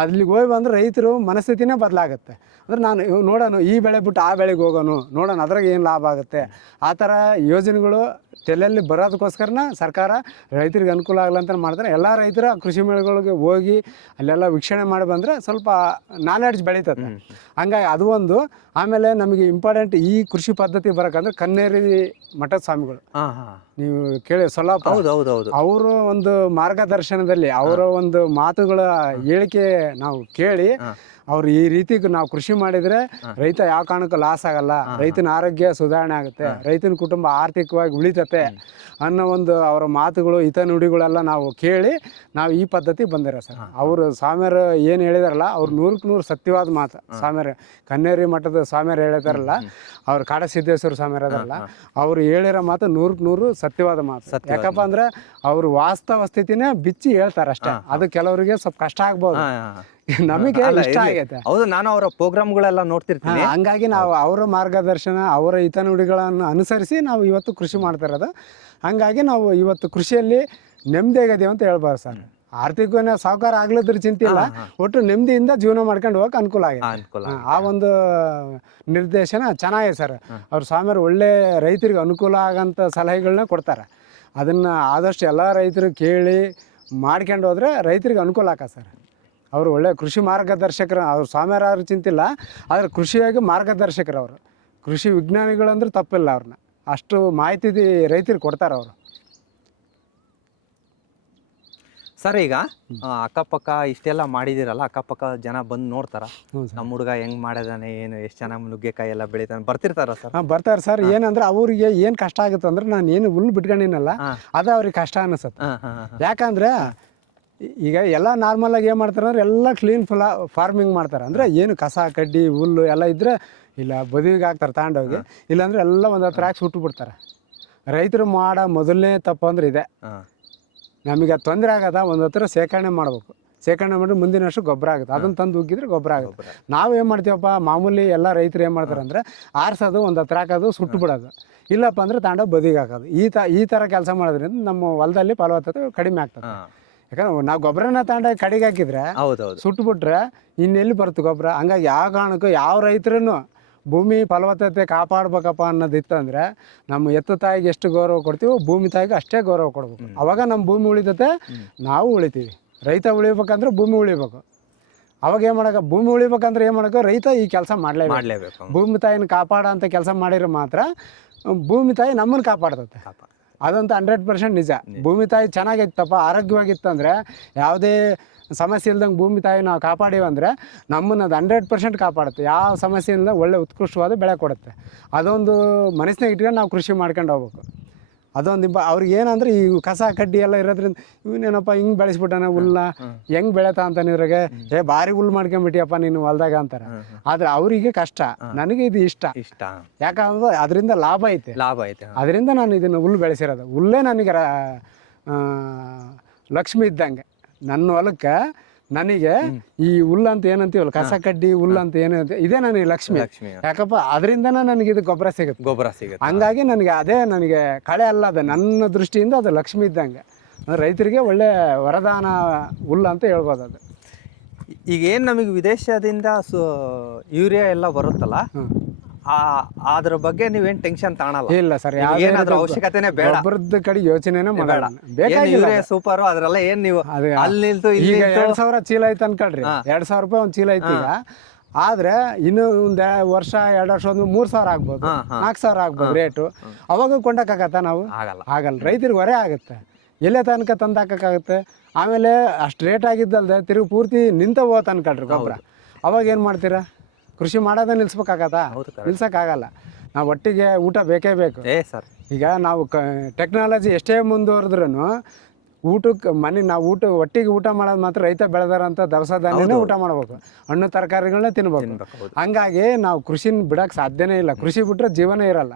ಅಲ್ಲಿಗೆ ಹೋಗಿ ಬಂದ್ರೆ ರೈತರು ಮನಸ್ಥಿತಿನೇ ಬದಲಾಗುತ್ತೆ. ಅಂದ್ರೆ ನಾನು ನೋಡೋಣ, ಈ ಬೆಳೆ ಬಿಟ್ಟು ಆ ಬೆಳೆಗೆ ಹೋಗೋಣ, ನೋಡೋಣ ಅದ್ರಾಗ ಏನು ಲಾಭ ಆಗುತ್ತೆ. ಆ ಥರ ಯೋಜನೆಗಳು ತಲೆಯಲ್ಲಿ ಬರೋದಕ್ಕೋಸ್ಕರನ ಸರ್ಕಾರ ರೈತರಿಗೆ ಅನುಕೂಲ ಆಗಲ್ಲ ಅಂತ ಮಾಡ್ತಾರೆ. ಎಲ್ಲ ರೈತರ ಕೃಷಿ ಮೇಳಗಳಿಗೆ ಹೋಗಿ ಅಲ್ಲೆಲ್ಲ ವೀಕ್ಷಣೆ ಮಾಡಿ ಬಂದರೆ ಸ್ವಲ್ಪ ನಾಲೆಡ್ಜ್ ಬೆಳೀತದೆ. ಹಂಗಾಗಿ ಅದು ಒಂದು. ಆಮೇಲೆ ನಮಗೆ ಇಂಪಾರ್ಟೆಂಟ್ ಈ ಕೃಷಿ ಪದ್ಧತಿ ಬರೋಕ್ಕಂದ್ರೆ ಕನ್ನೇರಿ ಮಠದ ಸ್ವಾಮಿಗಳು, ನೀವು ಕೇಳಿ ಸೊಲ್ಲಾಪುರ, ಅವರು ಒಂದು ಮಾರ್ಗದರ್ಶನದಲ್ಲಿ ಅವರ ಒಂದು ಮಾತುಗಳ ಹೇಳಿಕೆ ನಾವು ಕೇಳಿ, ಅವ್ರು ಈ ರೀತಿ ನಾವು ಕೃಷಿ ಮಾಡಿದರೆ ರೈತ ಯಾವ ಕಾರಣಕ್ಕೂ ಲಾಸ್ ಆಗಲ್ಲ, ರೈತನ ಆರೋಗ್ಯ ಸುಧಾರಣೆ ಆಗುತ್ತೆ, ರೈತನ ಕುಟುಂಬ ಆರ್ಥಿಕವಾಗಿ ಉಳಿತತೆ ಅನ್ನೋ ಒಂದು ಅವರ ಮಾತುಗಳು, ಹಿತನುಡಿಗಳೆಲ್ಲ ನಾವು ಕೇಳಿ ನಾವು ಈ ಪದ್ಧತಿ ಬಂದಿರ ಸರ್. ಅವರು ಸ್ವಾಮಿಯರು ಏನು ಹೇಳಿದಾರಲ್ಲ, ಅವ್ರು 100ಕ್ಕೆ 100 ಸತ್ಯವಾದ ಮಾತು. ಸ್ವಾಮಿಯರು ಕನ್ನೇರಿ ಮಠದ ಸ್ವಾಮಿಯರು ಹೇಳಿದಾರಲ್ಲ, ಅವ್ರು ಕಾಡಸಿದ್ದೇಶ್ವರ ಸ್ವಾಮಿಯರು ಅದರಲ್ಲ, ಅವ್ರು ಹೇಳಿರೋ ಮಾತು 100ಕ್ಕೆ 100 ಸತ್ಯವಾದ ಮಾತು. ಯಾಕಪ್ಪ ಅಂದ್ರೆ ಅವರು ವಾಸ್ತವ ಸ್ಥಿತಿನೇ ಬಿಚ್ಚಿ ಹೇಳ್ತಾರೆ ಅಷ್ಟೇ. ಅದು ಕೆಲವರಿಗೆ ಸ್ವಲ್ಪ ಕಷ್ಟ ಆಗ್ಬೋದು, ನಮಗೆ ಇಷ್ಟ ಆಗೈತೆ. ಹೌದು, ನಾನು ಅವರ ಪ್ರೋಗ್ರಾಮ್ಗಳೆಲ್ಲ ನೋಡ್ತಿರ್ತೀನಿ. ಹಂಗಾಗಿ ನಾವು ಅವರ ಮಾರ್ಗದರ್ಶನ, ಅವರ ಹಿತನುಡಿಗಳನ್ನು ಅನುಸರಿಸಿ ನಾವು ಇವತ್ತು ಕೃಷಿ ಮಾಡ್ತಾ ಇರೋದು. ಹಂಗಾಗಿ ನಾವು ಇವತ್ತು ಕೃಷಿಯಲ್ಲಿ ನೆಮ್ಮದಿಯಾಗದೇವೆ ಅಂತ ಹೇಳ್ಬೋದು ಸರ್. ಆರ್ಥಿಕ ಸಾಹುಕಾರ ಆಗ್ಲದ್ರ ಚಿಂತೆ ಇಲ್ಲ, ಒಟ್ಟು ನೆಮ್ಮದಿಯಿಂದ ಜೀವನ ಮಾಡ್ಕೊಂಡು ಹೋಗಕ್ಕೆ ಅನುಕೂಲ ಆಗಿದೆ. ಆ ಒಂದು ನಿರ್ದೇಶನ ಚೆನ್ನಾಗಿದೆ ಸರ್. ಅವ್ರ ಸ್ವಾಮಿಯರು ಒಳ್ಳೆ ರೈತರಿಗೆ ಅನುಕೂಲ ಆಗಂಥ ಸಲಹೆಗಳನ್ನ ಕೊಡ್ತಾರೆ. ಅದನ್ನು ಆದಷ್ಟು ಎಲ್ಲ ರೈತರು ಕೇಳಿ ಮಾಡ್ಕೊಂಡು ಹೋದರೆ ರೈತರಿಗೆ ಅನುಕೂಲ ಆಗತ್ತೆ ಸರ್. ಅವರು ಒಳ್ಳೆ ಕೃಷಿ ಮಾರ್ಗದರ್ಶಕರು. ಅವ್ರು ಸ್ವಾಮಿಯರಾದ್ರೂ ಚಿಂತಿಲ್ಲ, ಆದರೆ ಕೃಷಿಯಾಗಿ ಮಾರ್ಗದರ್ಶಕರು ಅವರು. ಕೃಷಿ ವಿಜ್ಞಾನಿಗಳಂದ್ರೆ ತಪ್ಪಿಲ್ಲ, ಅವ್ರನ್ನ ಅಷ್ಟು ಮಾಹಿತಿ ರೈತರಿಗೆ ಕೊಡ್ತಾರೆ ಅವರು. ಸರ್, ಈಗ ಅಕ್ಕಪಕ್ಕ ಇಷ್ಟೆಲ್ಲ ಮಾಡಿದಿರಲ್ಲ, ಅಕ್ಕಪಕ್ಕ ಜನ ಬಂದು ನೋಡ್ತಾರ ನಮ್ಮ ಹುಡುಗ ಹೆಂಗ್ ಮಾಡಿದಾನೆ, ಏನು ಎಷ್ಟು ಚೆನ್ನಾಗಿ ನುಗ್ಗೆಕಾಯಿ ಎಲ್ಲ ಬೆಳಿತಾನೆ, ಬರ್ತಿರ್ತಾರ ಸರ್? ಬರ್ತಾರೆ ಸರ್. ಏನಂದ್ರೆ ಅವ್ರಿಗೆ ಏನು ಕಷ್ಟ ಆಗುತ್ತೆ ಅಂದ್ರೆ, ನಾನು ಏನು ಹುಲ್ಲು ಬಿಟ್ಕೊಂಡಿನಲ್ಲ ಅದು ಅವ್ರಿಗೆ ಕಷ್ಟ ಅನಿಸುತ್ತೆ. ಯಾಕಂದ್ರೆ ಈಗ ಎಲ್ಲ ನಾರ್ಮಲಾಗಿ ಏನು ಮಾಡ್ತಾರೆ ಅಂದ್ರೆ ಎಲ್ಲ ಕ್ಲೀನ್ ಫಾರ್ಮಿಂಗ್ ಮಾಡ್ತಾರೆ. ಅಂದರೆ ಏನು ಕಸ ಕಡ್ಡಿ ಹುಲ್ಲು ಎಲ್ಲ ಇದ್ದರೆ ಇಲ್ಲ ಬದುವಿಗೆ ಹಾಕ್ತಾರೆ ತಗೊಂಡೋಗಿ, ಇಲ್ಲಾಂದ್ರೆ ಎಲ್ಲ ಒಂದು ಹತ್ರ ಹಾಕಿ ಸುಟ್ಟು ಬಿಡ್ತಾರೆ. ರೈತರು ಮಾಡೋ ಮೊದಲನೇ ತಪ್ಪು ಅಂದ್ರೆ ಇದೆ. ನಮಗೆ ತೊಂದರೆ ಆಗದ ಒಂದು ಹತ್ರ ಶೇಖರಣೆ ಮಾಡಬೇಕು. ಶೇಖರಣೆ ಮಾಡಿದ್ರೆ ಮುಂದಿನ ವರ್ಷ ಗೊಬ್ಬರ ಆಗುತ್ತೆ. ಅದನ್ನು ತಂದು ಉಗ್ಗಿದ್ರೆ ಗೊಬ್ಬರ ಆಗುತ್ತೆ. ನಾವು ಏನು ಮಾಡ್ತೀವಪ್ಪ, ಮಾಮೂಲಿ ಎಲ್ಲ ರೈತರು ಏನು ಮಾಡ್ತಾರೆ ಅಂದರೆ ಆರಿಸೋದು, ಒಂದು ಹತ್ರ ಹಾಕೋದು, ಸುಟ್ಟು ಬಿಡೋದು. ಇಲ್ಲಪ್ಪ ಅಂದರೆ ತಗೊಂಡೋಗಿ ಬದಿಗೆ ಹಾಕೋದು. ಈ ಥರ ಕೆಲಸ ಮಾಡೋದ್ರಿಂದ ನಮ್ಮ ಹೊಲದಲ್ಲಿ ಫಲವತ್ತತೆ ಕಡಿಮೆ ಆಗ್ತದೆ. ಯಾಕಂದ್ರೆ ನಾವು ಗೊಬ್ಬರನ ತಗೊಂಡಾಗ ಕಡೆಗೆ ಹಾಕಿದ್ರೆ ಸುಟ್ಟುಬಿಟ್ರೆ ಇನ್ನೆಲ್ಲಿ ಬರುತ್ತೆ ಗೊಬ್ಬರ. ಹಂಗಾಗಿ ಯಾವ ಕಾರಣಕ್ಕೂ ಯಾವ ರೈತರೂ ಭೂಮಿ ಫಲವತ್ತತೆ ಕಾಪಾಡ್ಬೇಕಪ್ಪ ಅನ್ನೋದಿತ್ತಂದರೆ ನಮ್ಮ ಎತ್ತು ತಾಯಿಗೆ ಎಷ್ಟು ಗೌರವ ಕೊಡ್ತೀವೋ ಭೂಮಿ ತಾಯಿಗೆ ಅಷ್ಟೇ ಗೌರವ ಕೊಡ್ಬೇಕು. ಅವಾಗ ನಮ್ಮ ಭೂಮಿ ಉಳಿತತೆ, ನಾವು ಉಳಿತೀವಿ. ರೈತ ಉಳಿಬೇಕಂದ್ರೆ ಭೂಮಿ ಉಳಿಬೇಕು. ಅವಾಗ ಏನು ಮಾಡೋಕೆ, ಭೂಮಿ ಉಳಿಬೇಕಂದ್ರೆ ಏನು ಮಾಡೋಕೆ, ರೈತ ಈ ಕೆಲಸ ಮಾಡಲೇಬೇಕು. ಭೂಮಿ ತಾಯಿನ ಕಾಪಾಡೋ ಅಂಥ ಕೆಲಸ ಮಾಡಿದ್ರೆ ಮಾತ್ರ ಭೂಮಿ ತಾಯಿ ನಮ್ಮನ್ನು ಕಾಪಾಡ್ತತೆ. ಅದಂತೂ 100% ನಿಜ. ಭೂಮಿ ತಾಯಿ ಚೆನ್ನಾಗಿತ್ತಪ್ಪ, ಆರೋಗ್ಯವಾಗಿತ್ತಂದರೆ, ಯಾವುದೇ ಸಮಸ್ಯೆ ಇಲ್ದಂಗೆ ಭೂಮಿ ತಾಯಿ ನಾವು ಕಾಪಾಡೀವಂದರೆ ನಮ್ಮನ್ನು ಅದು 100% ಕಾಪಾಡುತ್ತೆ. ಯಾವ ಸಮಸ್ಯೆ ಇಲ್ಲದೆ ಒಳ್ಳೆ ಉತ್ಕೃಷ್ಟವಾದ ಬೆಳೆ ಕೊಡುತ್ತೆ. ಅದೊಂದು ಮನಸ್ಸಿನಾಗ ಇಟ್ಕೊಂಡು ನಾವು ಕೃಷಿ ಮಾಡ್ಕೊಂಡು ಹೋಗ್ಬೇಕು. ಅದೊಂದು ಅವ್ರಿಗೆ ಏನಂದ್ರೆ ಈ ಕಸ ಕಡ್ಡಿ ಎಲ್ಲ ಇರೋದ್ರಿಂದ ಇವನೇನಪ್ಪ ಹಿಂಗೆ ಬೆಳೆಸ್ಬಿಟ್ಟಾನೆ ಹುಲ್ಲ, ಹೆಂಗೆ ಬೆಳೆತಾ ಅಂತಾನೆ ಇದ್ರಾಗೆ, ಭಾರಿ ಹುಲ್ಲು ಮಾಡ್ಕೊಂಬಿಟ್ಟಿಯಪ್ಪ ನೀನು ಹೊಲ್ದಾಗ ಅಂತಾರೆ. ಆದರೆ ಅವರಿಗೆ ಕಷ್ಟ, ನನಗೆ ಇದು ಇಷ್ಟ. ಯಾಕಂದ್ರೆ ಅದರಿಂದ ಲಾಭ ಐತೆ. ಅದರಿಂದ ನಾನು ಇದನ್ನು ಹುಲ್ಲು ಬೆಳೆಸಿರೋದು. ಹುಲ್ಲೇ ನನಗೆ ಲಕ್ಷ್ಮಿ ಇದ್ದಂಗೆ. ನನ್ನ ಹೊಲಕ್ಕೆ ನನಗೆ ಈ ಹುಲ್ಲು ಅಂತ ಏನಂತೀವಲ್ಲ, ಕಸ ಕಡ್ಡಿ ಹುಲ್ಲು ಅಂತ ಏನಂತ, ಇದೇ ನನಗೆ ಲಕ್ಷ್ಮಿ. ಯಾಕಪ್ಪ ಅದರಿಂದನೇ ನನಗೆ ಇದು ಗೊಬ್ಬರ ಸಿಗುತ್ತೆ. ಹಂಗಾಗಿ ನನಗೆ ಅದೇ ನನಗೆ ಕಳೆ ಅಲ್ಲ, ಅದು ನನ್ನ ದೃಷ್ಟಿಯಿಂದ ಅದು ಲಕ್ಷ್ಮಿ ಇದ್ದಂಗೆ. ರೈತರಿಗೆ ಒಳ್ಳೆ ವರದಾನ ಹುಲ್ಲು ಅಂತ ಹೇಳ್ಬೋದು. ಅದು ಈಗ ಏನ್ ನಮಗೆ ವಿದೇಶದಿಂದ ಯೂರಿಯಾ ಎಲ್ಲ ಬರುತ್ತಲ್ಲ, ಅದ್ರ ಬಗ್ಗೆ ನೀವೇನ್ ಟೆನ್ಷನ್ ತಾಣಲ್ಲ? ಇಲ್ಲ ಸರ್, ಏನಾದ್ರೂ ಅವಶ್ಯಕತೆನೇ ಬೇಡ, ಗೊಬ್ಬರದ ಕಡೆ ಯೋಚನೆನೇ ಬೇಡ. ಯೂರಿಯಾ ಸೂಪರ್ ಅದ್ರೆಲ್ಲ ಏನ್ ನೀವು ಅಲ್ಲಿ ನಿಲ್ತು ಇಲ್ಲಿ ಈಗ 2000 ಚೀಲ ಐತೆ ಅನ್ಕೊಳ್ರಿ, 2000 ರೂಪಾಯಿ ಒಂದ್ ಚೀಲ ಐತಿ ಈಗ. ಆದ್ರೆ ಇನ್ನು ಒಂದ್ ವರ್ಷ 2 ವರ್ಷ ಒಂದು 3000 ಆಗ್ಬೋದು, 4000 ಆಗ್ಬೋದು ರೇಟು. ಅವಾಗ ಕೊಂಡಕ್ಕಾಗತ್ತ ನಾವು? ಆಗಲ್ಲ. ರೈತರಿಗೆ ಹೊರೆ ಆಗುತ್ತೆ, ಎಲ್ಲೇ ತನಕ ತಂದು ಹಾಕಕ್ಕಾಗುತ್ತೆ. ಆಮೇಲೆ ಅಷ್ಟು ರೇಟ್ ಆಗಿದ್ದಲ್ದೆ ತಿರುಗಿ ಪೂರ್ತಿ ನಿಂತ ಹೋತ್ ಅನ್ಕೊಳ್ರಿ ಗೊಬ್ಬರ. ಅವಾಗ ಏನು ಮಾಡ್ತೀರಾ? ಕೃಷಿ ಮಾಡೋದೇ ನಿಲ್ಸ್ಬೇಕಾಗತ್ತಾ? ನಿಲ್ಸಕ್ಕಾಗಲ್ಲ. ನಾವು ಒಟ್ಟಿಗೆ ಊಟ ಬೇಕೇ ಬೇಕು ಸರ್. ಈಗ ನಾವು ಟೆಕ್ನಾಲಜಿ ಎಷ್ಟೇ ಮುಂದುವರೆದ್ರೂ ಊಟಕ್ಕೆ ನಾವು ಒಟ್ಟಿಗೆ ಊಟ ಮಾಡೋದು ಮಾತ್ರ ರೈತ ಬೆಳೆದಾರಂತ ದವಸ ಧಾನ್ಯನೇ ಊಟ ಮಾಡ್ಬೇಕು, ಹಣ್ಣು ತರಕಾರಿಗಳನ್ನ ತಿನ್ಬೇಕು. ಹಂಗಾಗಿ ನಾವು ಕೃಷಿನ ಬಿಡಕ್ ಸಾಧ್ಯನೇ ಇಲ್ಲ. ಕೃಷಿ ಬಿಟ್ರೆ ಜೀವನೇ ಇರಲ್ಲ.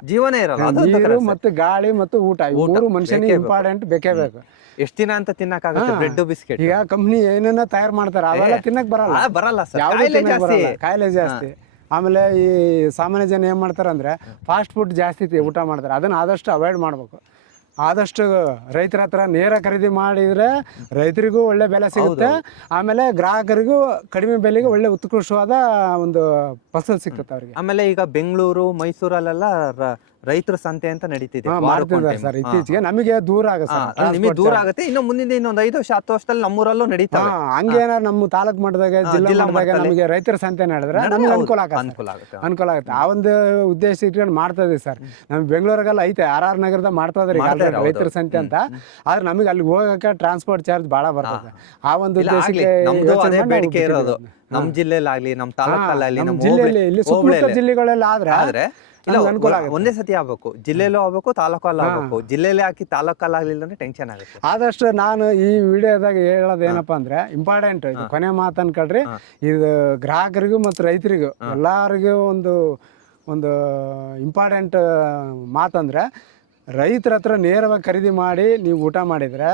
ನೀರು ಮತ್ತು ಗಾಳಿ ಮತ್ತು ಊಟ, ಇವು 3 ಮನುಷ್ಯನಿಗೆ ಇಂಪಾರ್ಟೆಂಟ್ ಬೇಕೇ ಬೇಕು. ಎಷ್ಟ್ ದಿನ ಅಂತ ತಿನ್ನಕ್ಕಾಗುತ್ತೆ ಬ್ರೆಡ್ ಬಿಸ್ಕೆಟ್? ಈಗ ಕಂಪ್ನಿ ಏನೇನೋ ತಯಾರು ಮಾಡ್ತಾರೆ, ಅವೆಲ್ಲ ತಿನ್ನಕ್ ಬರಲ್ಲ ಸರ್, ಕಾಯಿಲೆ ಜಾಸ್ತಿ. ಆಮೇಲೆ ಈ ಸಾಮಾನ್ಯ ಜನ ಏನ್ ಮಾಡ್ತಾರೆ ಅಂದ್ರೆ ಫಾಸ್ಟ್ ಫುಡ್ ಜಾಸ್ತಿ ಊಟ ಮಾಡ್ತಾರೆ. ಅದನ್ನ ಆದಷ್ಟು ಅವಾಯ್ಡ್ ಮಾಡ್ಬೇಕು. ಆದಷ್ಟು ರೈತರ ಹತ್ರ ನೇರ ಖರೀದಿ ಮಾಡಿದರೆ ರೈತರಿಗೂ ಒಳ್ಳೆ ಬೆಲೆ ಸಿಗುತ್ತೆ, ಆಮೇಲೆ ಗ್ರಾಹಕರಿಗೂ ಕಡಿಮೆ ಬೆಲೆಗೆ ಒಳ್ಳೆ ಉತ್ಕೃಷ್ಟವಾದ ಒಂದು ಫಸಲು ಸಿಗುತ್ತೆ ಅವ್ರಿಗೆ. ಆಮೇಲೆ ಈಗ ಬೆಂಗಳೂರು ಮೈಸೂರಲ್ಲೆಲ್ಲ ರೈತರ ಸಂತೆ ಅಂತ ನಡೀತಿದೆ ಸರ್. ಇತ್ತೀಚೆಗೆ ನಮಗೆ ದೂರ ಆಗುತ್ತೆ, ದೂರ ಆಗುತ್ತೆ. ಇನ್ನು ಮುಂದಿನ ಇನ್ನೊಂದು 5 ವರ್ಷ 10 ವರ್ಷದಲ್ಲಿ ನಮ್ಮೂರಲ್ಲೂ ನಡೀತಾವೆ. ಹಂಗೇನಾರು ನಮ್ಮ ತಾಲೂಕು ಮಟ್ಟದಾಗ ಜಿಲ್ಲಾ ಮಟ್ಟದಾಗ ನಮಗೆ ರೈತರ ಸಂತೆ ನಡೆದ್ರೆ ನಮಗೆ ಅನುಕೂಲ ಆಗುತ್ತೆ. ಆ ಒಂದು ಉದ್ದೇಶ ಇಟ್ಕೊಂಡು ಮಾಡ್ತಾ ಇದೀವಿ ಸರ್. ನಮ್ಗೆ ಬೆಂಗಳೂರಿಗೆಲ್ಲ ಐತೆ, RR ನಗರದ ಮಾಡ್ತಾ ಇದ್ರಿ ರೈತರ ಸಂತೆ ಅಂತ. ಆದ್ರೆ ನಮಗೆ ಅಲ್ಲಿ ಹೋಗಕ್ಕೆ ಟ್ರಾನ್ಸ್ಪೋರ್ಟ್ ಚಾರ್ಜ್ ಬಹಳ ಬರ್ತದೆ. ಆ ಒಂದು ಉದ್ದೇಶಕ್ಕೆ ಬೇಡಿಕೆ ಇರೋದು ನಮ್ಮ ಜಿಲ್ಲೆಲಾಗ್ಲಿ, ನಮ್ಮ ತಾಲೂಕಲ್ಲಿ, ನಮ್ಮ ಜಿಲ್ಲೆಯಲ್ಲಿ, ಇಲ್ಲಿ ಸುತ್ತಮುತ್ತ ಜಿಲ್ಲೆಗಳೆಲ್ಲ ಆದ್ರೆ ಒಂದೇ ಸತಿ ಆಗ್ಬೇಕು, ಜಿಲ್ಲೆಲೂ ಆಗ್ಬೇಕು, ತಾಲೂಕಲ್ಲಿ ಆಗ್ಬೇಕು. ಜಿಲ್ಲೆಯಲ್ಲಿ ಹಾಕಿ ತಾಲೂಕಲ್ಲಿ ಆಗ್ಲಿಲ್ಲ ಅಂದ್ರೆ ಟೆನ್ಷನ್ ಆಗುತ್ತೆ. ಆದಷ್ಟು ನಾನು ಈ ವಿಡಿಯೋದಾಗ ಹೇಳೋದೇನಪ್ಪ ಅಂದ್ರೆ ಇಂಪಾರ್ಟೆಂಟ್ ಇದು ಕೊನೆ ಮಾತು ಅನ್ಕೊಳ್ರಿ. ಇದು ಗ್ರಾಹಕರಿಗೂ ಮತ್ತು ರೈತರಿಗೂ ಎಲ್ಲರಿಗೂ ಒಂದು ಇಂಪಾರ್ಟೆಂಟ್ ಮಾತಂದ್ರೆ, ರೈತರ ಹತ್ರ ನೇರವಾಗಿ ಖರೀದಿ ಮಾಡಿ ನೀವು ಊಟ ಮಾಡಿದರೆ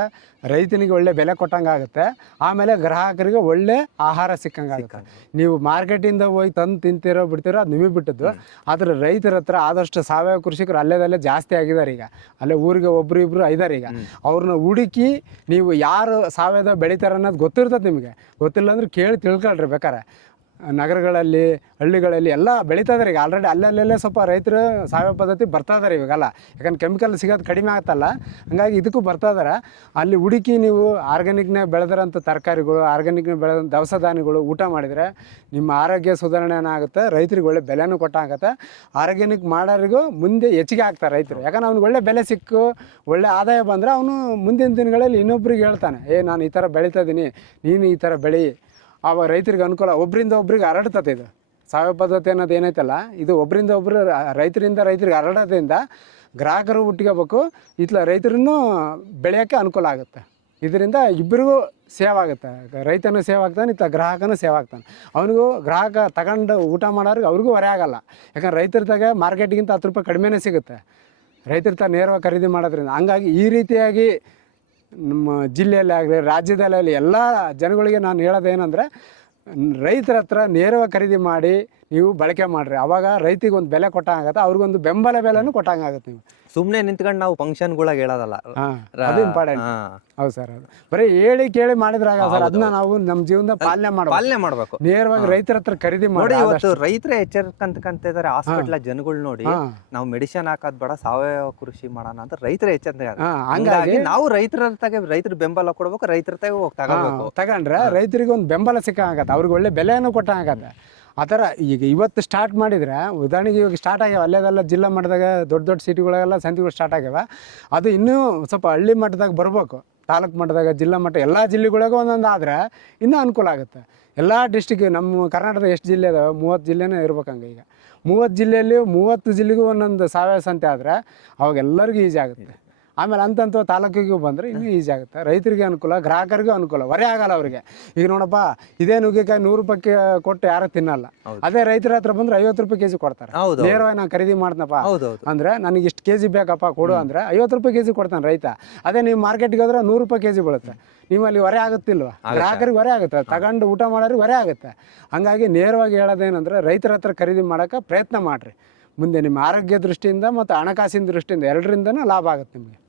ರೈತನಿಗೆ ಒಳ್ಳೆ ಬೆಲೆ ಕೊಟ್ಟಂಗೆ ಆಗುತ್ತೆ. ಆಮೇಲೆ ಗ್ರಾಹಕರಿಗೆ ಒಳ್ಳೆ ಆಹಾರ ಸಿಕ್ಕಂಗೆ ಆಗುತ್ತೆ. ನೀವು ಮಾರ್ಕೆಟಿಂದ ಹೋಗಿ ತಂದು ತಿಂತಿರೋ ಬಿಡ್ತಿರೋ ಅದು ನಿಮಗೆ ಬಿಟ್ಟದ್ದು. ಆದರೆ ರೈತರ ಹತ್ರ ಆದಷ್ಟು ಸಾವಯವ ಕೃಷಿಕರು ಅಲ್ಲೇದಲ್ಲೇ ಜಾಸ್ತಿ ಆಗಿದ್ದಾರೆ. ಈಗ ಅಲ್ಲೇ ಊರಿಗೆ ಒಬ್ರು ಇಬ್ಬರು ಇದ್ದಾರೆ. ಈಗ ಅವ್ರನ್ನ ಹುಡುಕಿ ನೀವು ಯಾರು ಸಾವಯವ ಬೆಳಿತಾರೆ ಅನ್ನೋದು ಗೊತ್ತಿರ್ತದೆ. ನಿಮಗೆ ಗೊತ್ತಿಲ್ಲ ಅಂದ್ರೆ ಕೇಳಿ ತಿಳ್ಕೊಳ್ರಿ. ಬೇಕಾರೆ ನಗರಗಳಲ್ಲಿ ಹಳ್ಳಿಗಳಲ್ಲಿ ಎಲ್ಲ ಬೆಳೀತಾ ಇದಾರೆ ಈಗ ಆಲ್ರೆಡಿ. ಅಲ್ಲಲ್ಲೇ ಸ್ವಲ್ಪ ರೈತರು ಸಾವಯವ ಪದ್ಧತಿ ಬರ್ತಾ ಇದಾರೆ ಇವಾಗೆಲ್ಲ. ಯಾಕಂದ್ರೆ ಕೆಮಿಕಲ್ ಸಿಗೋದು ಕಡಿಮೆ ಆಗ್ತಲ್ಲ, ಹಂಗಾಗಿ ಇದಕ್ಕೂ ಬರ್ತಾ ಇದಾರೆ. ಅಲ್ಲಿ ಹುಡುಕಿ ನೀವು ಆರ್ಗ್ಯಾನಿಕ್ನೇ ಬೆಳೆದಿರೋಂಥ ತರಕಾರಿಗಳು, ಆರ್ಗ್ಯಾನಿಕ್ನೇ ಬೆಳೆದಂಥ ದವಸ ಧಾನ್ಯಗಳು ಊಟ ಮಾಡಿದರೆ ನಿಮ್ಮ ಆರೋಗ್ಯ ಸುಧಾರಣೆ ಆಗುತ್ತೆ, ರೈತರಿಗೆ ಒಳ್ಳೆ ಬೆಲೆನೂ ಕೊಟ್ಟಾಗುತ್ತೆ. ಆರ್ಗ್ಯಾನಿಕ್ ಮಾಡೋರಿಗೂ ಮುಂದೆ ಹೆಚ್ಚಿಗೆ ಆಗ್ತಾರೆ ರೈತರು. ಯಾಕಂದ್ರೆ ಅವ್ನಿಗೆ ಒಳ್ಳೆ ಬೆಲೆ ಸಿಕ್ಕು ಒಳ್ಳೆ ಆದಾಯ ಬಂದರೆ ಅವನು ಮುಂದಿನ ದಿನಗಳಲ್ಲಿ ಇನ್ನೊಬ್ರಿಗೆ ಹೇಳ್ತಾನೆ, ನಾನು ಈ ಥರ ಬೆಳೀತಾ ಇದ್ದೀನಿ, ನೀನು ಈ ಥರ ಬೆಳಿ. ಆವಾಗ ರೈತರಿಗೆ ಅನುಕೂಲ, ಒಬ್ಬರಿಂದ ಒಬ್ರಿಗೆ ಹರಡ್ತದೆ. ಇದು ಸಾವಯವ ಪದ್ಧತಿ ಅನ್ನೋದು ಏನೈತಲ್ಲ, ಇದು ಒಬ್ಬರಿಂದ ಒಬ್ಬರು ರೈತರಿಂದ ರೈತರಿಗೆ ಹರಡೋದ್ರಿಂದ ಗ್ರಾಹಕರು ಹುಟ್ಟಿಕೋಬೇಕು, ಇತ್ಲ ರೈತರನ್ನು ಬೆಳೆಯೋಕ್ಕೆ ಅನುಕೂಲ ಆಗುತ್ತೆ. ಇದರಿಂದ ಇಬ್ಬರಿಗೂ ಸೇವ್ ಆಗುತ್ತೆ. ರೈತನೂ ಸೇವ್ ಆಗ್ತಾನೆ, ಇತ್ತ ಗ್ರಾಹಕನೂ ಸೇವ್ ಆಗ್ತಾನೆ. ಅವನಿಗೂ ಗ್ರಾಹಕ ತಗೊಂಡು ಊಟ ಮಾಡೋರಿಗೆ ಅವ್ರಿಗೂ ಹೊರೆ ಆಗಲ್ಲ. ಯಾಕಂದ್ರೆ ರೈತರದಾಗ ಮಾರ್ಕೆಟಿಗಿಂತ 10 ರೂಪಾಯಿ ಕಡಿಮೆನೇ ಸಿಗುತ್ತೆ ರೈತರ ತ ನೇರವಾಗಿ ಖರೀದಿ ಮಾಡೋದ್ರಿಂದ. ಹಂಗಾಗಿ ಈ ರೀತಿಯಾಗಿ ನಮ್ಮ ಜಿಲ್ಲೆಯಲ್ಲಿ ಆಗಲಿ ರಾಜ್ಯದಲ್ಲಾಗಲಿ ಎಲ್ಲ ಜನಗಳಿಗೆ ನಾನು ಹೇಳೋದೇನೆಂದರೆ, ರೈತರ ಹತ್ರ ನೇರವಾಗಿ ಖರೀದಿ ಮಾಡಿ ನೀವು ಬಳಕೆ ಮಾಡಿರಿ. ಆವಾಗ ರೈತಿಗೆ ಒಂದು ಬೆಲೆ ಕೊಟ್ಟಂಗಾಗತ್ತೆ, ಅವ್ರಿಗೊಂದು ಬೆಂಬಲ ಬೆಲೆನೂ ಕೊಟ್ಟಂಗಾಗತ್ತೆ. ನೀವು ಸುಮ್ಮನೆ ನಿಂತ್ಕೊಂಡು ನಾವು ಫಂಕ್ಷನ್ಗಳಿಗೆ ಹೇಳೋದಲ್ಲ, ಅದು ಇಂಪಾರ್ಟೆಂಟ್. ಹೌದು ಸರ್, ಅದು ಬರೀ ಹೇಳಿ ಕೇಳಿ ಮಾಡಿದ್ರಾಗ ಸರ್, ಅದನ್ನ ನಾವು ನಮ್ಮ ಜೀವನದ ಪಾಲನೆ ಮಾಡಬೇಕು. ನೇರವಾಗಿ ರೈತರ ಹತ್ರ ಖರೀದಿ ಮಾಡಿ. ಇವತ್ತು ರೈತರೇ ಎಚ್ಚರಿಕಂತ ಇದಾರೆ. ಹಾಸ್ಪಿಟ್ಲ ಜನಗಳು ನೋಡಿ, ನಾವು ಮೆಡಿಸಿನ್ ಹಾಕೋದ್ ಬೇಡ, ಸಾವಯವ ಕೃಷಿ ಮಾಡೋಣ ಅಂತ ರೈತರೇ ಎಚ್ಚರಿಕೆ. ಹಂಗಾಗಿ ನಾವು ರೈತರ ಬೆಂಬಲ ಕೊಡ್ಬೇಕು, ರೈತರ ತಗೊಂಡ್ರೆ ರೈತರಿಗೆ ಒಂದು ಬೆಂಬಲ ಸಿಕ್ಕಂಗಾಗತ್ತೆ, ಅವ್ರಿಗೆ ಒಳ್ಳೆ ಬೆಲೆಯನ್ನು ಕೊಟ್ಟಂಗಾಗತ್ತೆ. ಆ ಥರ ಈಗ ಇವತ್ತು ಸ್ಟಾರ್ಟ್ ಮಾಡಿದರೆ, ಉದಾಹರಣೆಗೆ ಇವಾಗ ಸ್ಟಾರ್ಟ್ ಆಗ್ಯಾವ ಅಲ್ಲೇದೆಲ್ಲ ಜಿಲ್ಲಾ ಮಟ್ಟದಾಗ ದೊಡ್ಡ ಸಿಟಿಗಳಿಗೆಲ್ಲ ಸಂತೆಗಳು ಸ್ಟಾರ್ಟ್ ಆಗ್ಯಾವ. ಅದು ಇನ್ನೂ ಸ್ವಲ್ಪ ಹಳ್ಳಿ ಮಟ್ಟದಾಗ ಬರಬೇಕು. ತಾಲೂಕು ಮಟ್ಟದಾಗ, ಜಿಲ್ಲಾ ಮಟ್ಟ, ಎಲ್ಲ ಜಿಲ್ಲೆಗಳಿಗೂ ಒಂದೊಂದು ಆದರೆ ಇನ್ನೂ ಅನುಕೂಲ ಆಗುತ್ತೆ. ಎಲ್ಲ ಡಿಸ್ಟಿಕ್, ನಮ್ಮ ಕರ್ನಾಟಕದ ಎಷ್ಟು ಜಿಲ್ಲೆ ಇದಾವೆ? 30 ಜಿಲ್ಲೆನೇ ಇರ್ಬೇಕಂಗೆ. ಈಗ 30 ಜಿಲ್ಲೆಯಲ್ಲಿ 30 ಜಿಲ್ಲೆಗೂ ಒಂದೊಂದು ಸಾವಯವ ಸಂತೆ ಆದರೆ ಅವಾಗ ಎಲ್ಲರಿಗೂ ಈಜಿ ಆಗುತ್ತೆ. ಆಮೇಲೆ ಅಂತಂತ ತಾಲೂಕಿಗೂ ಬಂದರೆ ಇನ್ನೂ ಈಜಿ ಆಗುತ್ತೆ. ರೈತರಿಗೆ ಅನುಕೂಲ, ಗ್ರಾಹಕರಿಗೂ ಅನುಕೂಲ, ಹೊರೆ ಆಗಲ್ಲ ಅವ್ರಿಗೆ. ಈಗ ನೋಡಪ್ಪ, ಇದೇ ನುಗ್ಗೆಕಾಯಿ 100 ರೂಪಾಯಿಗೆ ಕೊಟ್ಟು ಯಾರು ತಿನ್ನಲ್ಲ. ಅದೇ ರೈತರ ಹತ್ರ ಬಂದ್ರೆ 50 ರೂಪಾಯಿ ಕೆಜಿ ಕೊಡ್ತಾರೆ. ನೇರವಾಗಿ ನಾನು ಖರೀದಿ ಮಾಡ್ತನಪ್ಪ ಅಂದ್ರೆ, ನನಗೆ ಇಷ್ಟು ಕೆಜಿ ಬೇಕಪ್ಪ ಕೊಡು ಅಂದ್ರೆ 50 ರೂಪಾಯಿ ಕೆಜಿ ಕೊಡ್ತಾನೆ ರೈತ. ಅದೇ ನೀವು ಮಾರ್ಕೆಟ್ಗೆ ಹೋದ್ರೆ 100 ರೂಪಾಯಿ ಕೆಜಿ ಬೀಳುತ್ತೆ. ನೀವು ಅಲ್ಲಿ ಹೊರೆ ಆಗುತ್ತಿಲ್ವಾ? ಗ್ರಾಹಕರಿಗೆ ಹೊರೆ ಆಗುತ್ತೆ, ತಗೊಂಡು ಊಟ ಮಾಡೋರಿಗೆ ಹೊರೆ ಆಗುತ್ತೆ. ಹಂಗಾಗಿ ನೇರವಾಗಿ ಹೇಳೋದೇನೆಂದ್ರೆ, ರೈತರ ಹತ್ರ ಖರೀದಿ ಮಾಡೋಕ್ಕೆ ಪ್ರಯತ್ನ ಮಾಡಿರಿ. ಮುಂದೆ ನಿಮ್ಮ ಆರೋಗ್ಯ ದೃಷ್ಟಿಯಿಂದ ಮತ್ತು ಹಣಕಾಸಿನ ದೃಷ್ಟಿಯಿಂದ ಎರಡರಿಂದನೂ ಲಾಭ ಆಗುತ್ತೆ ನಿಮಗೆ.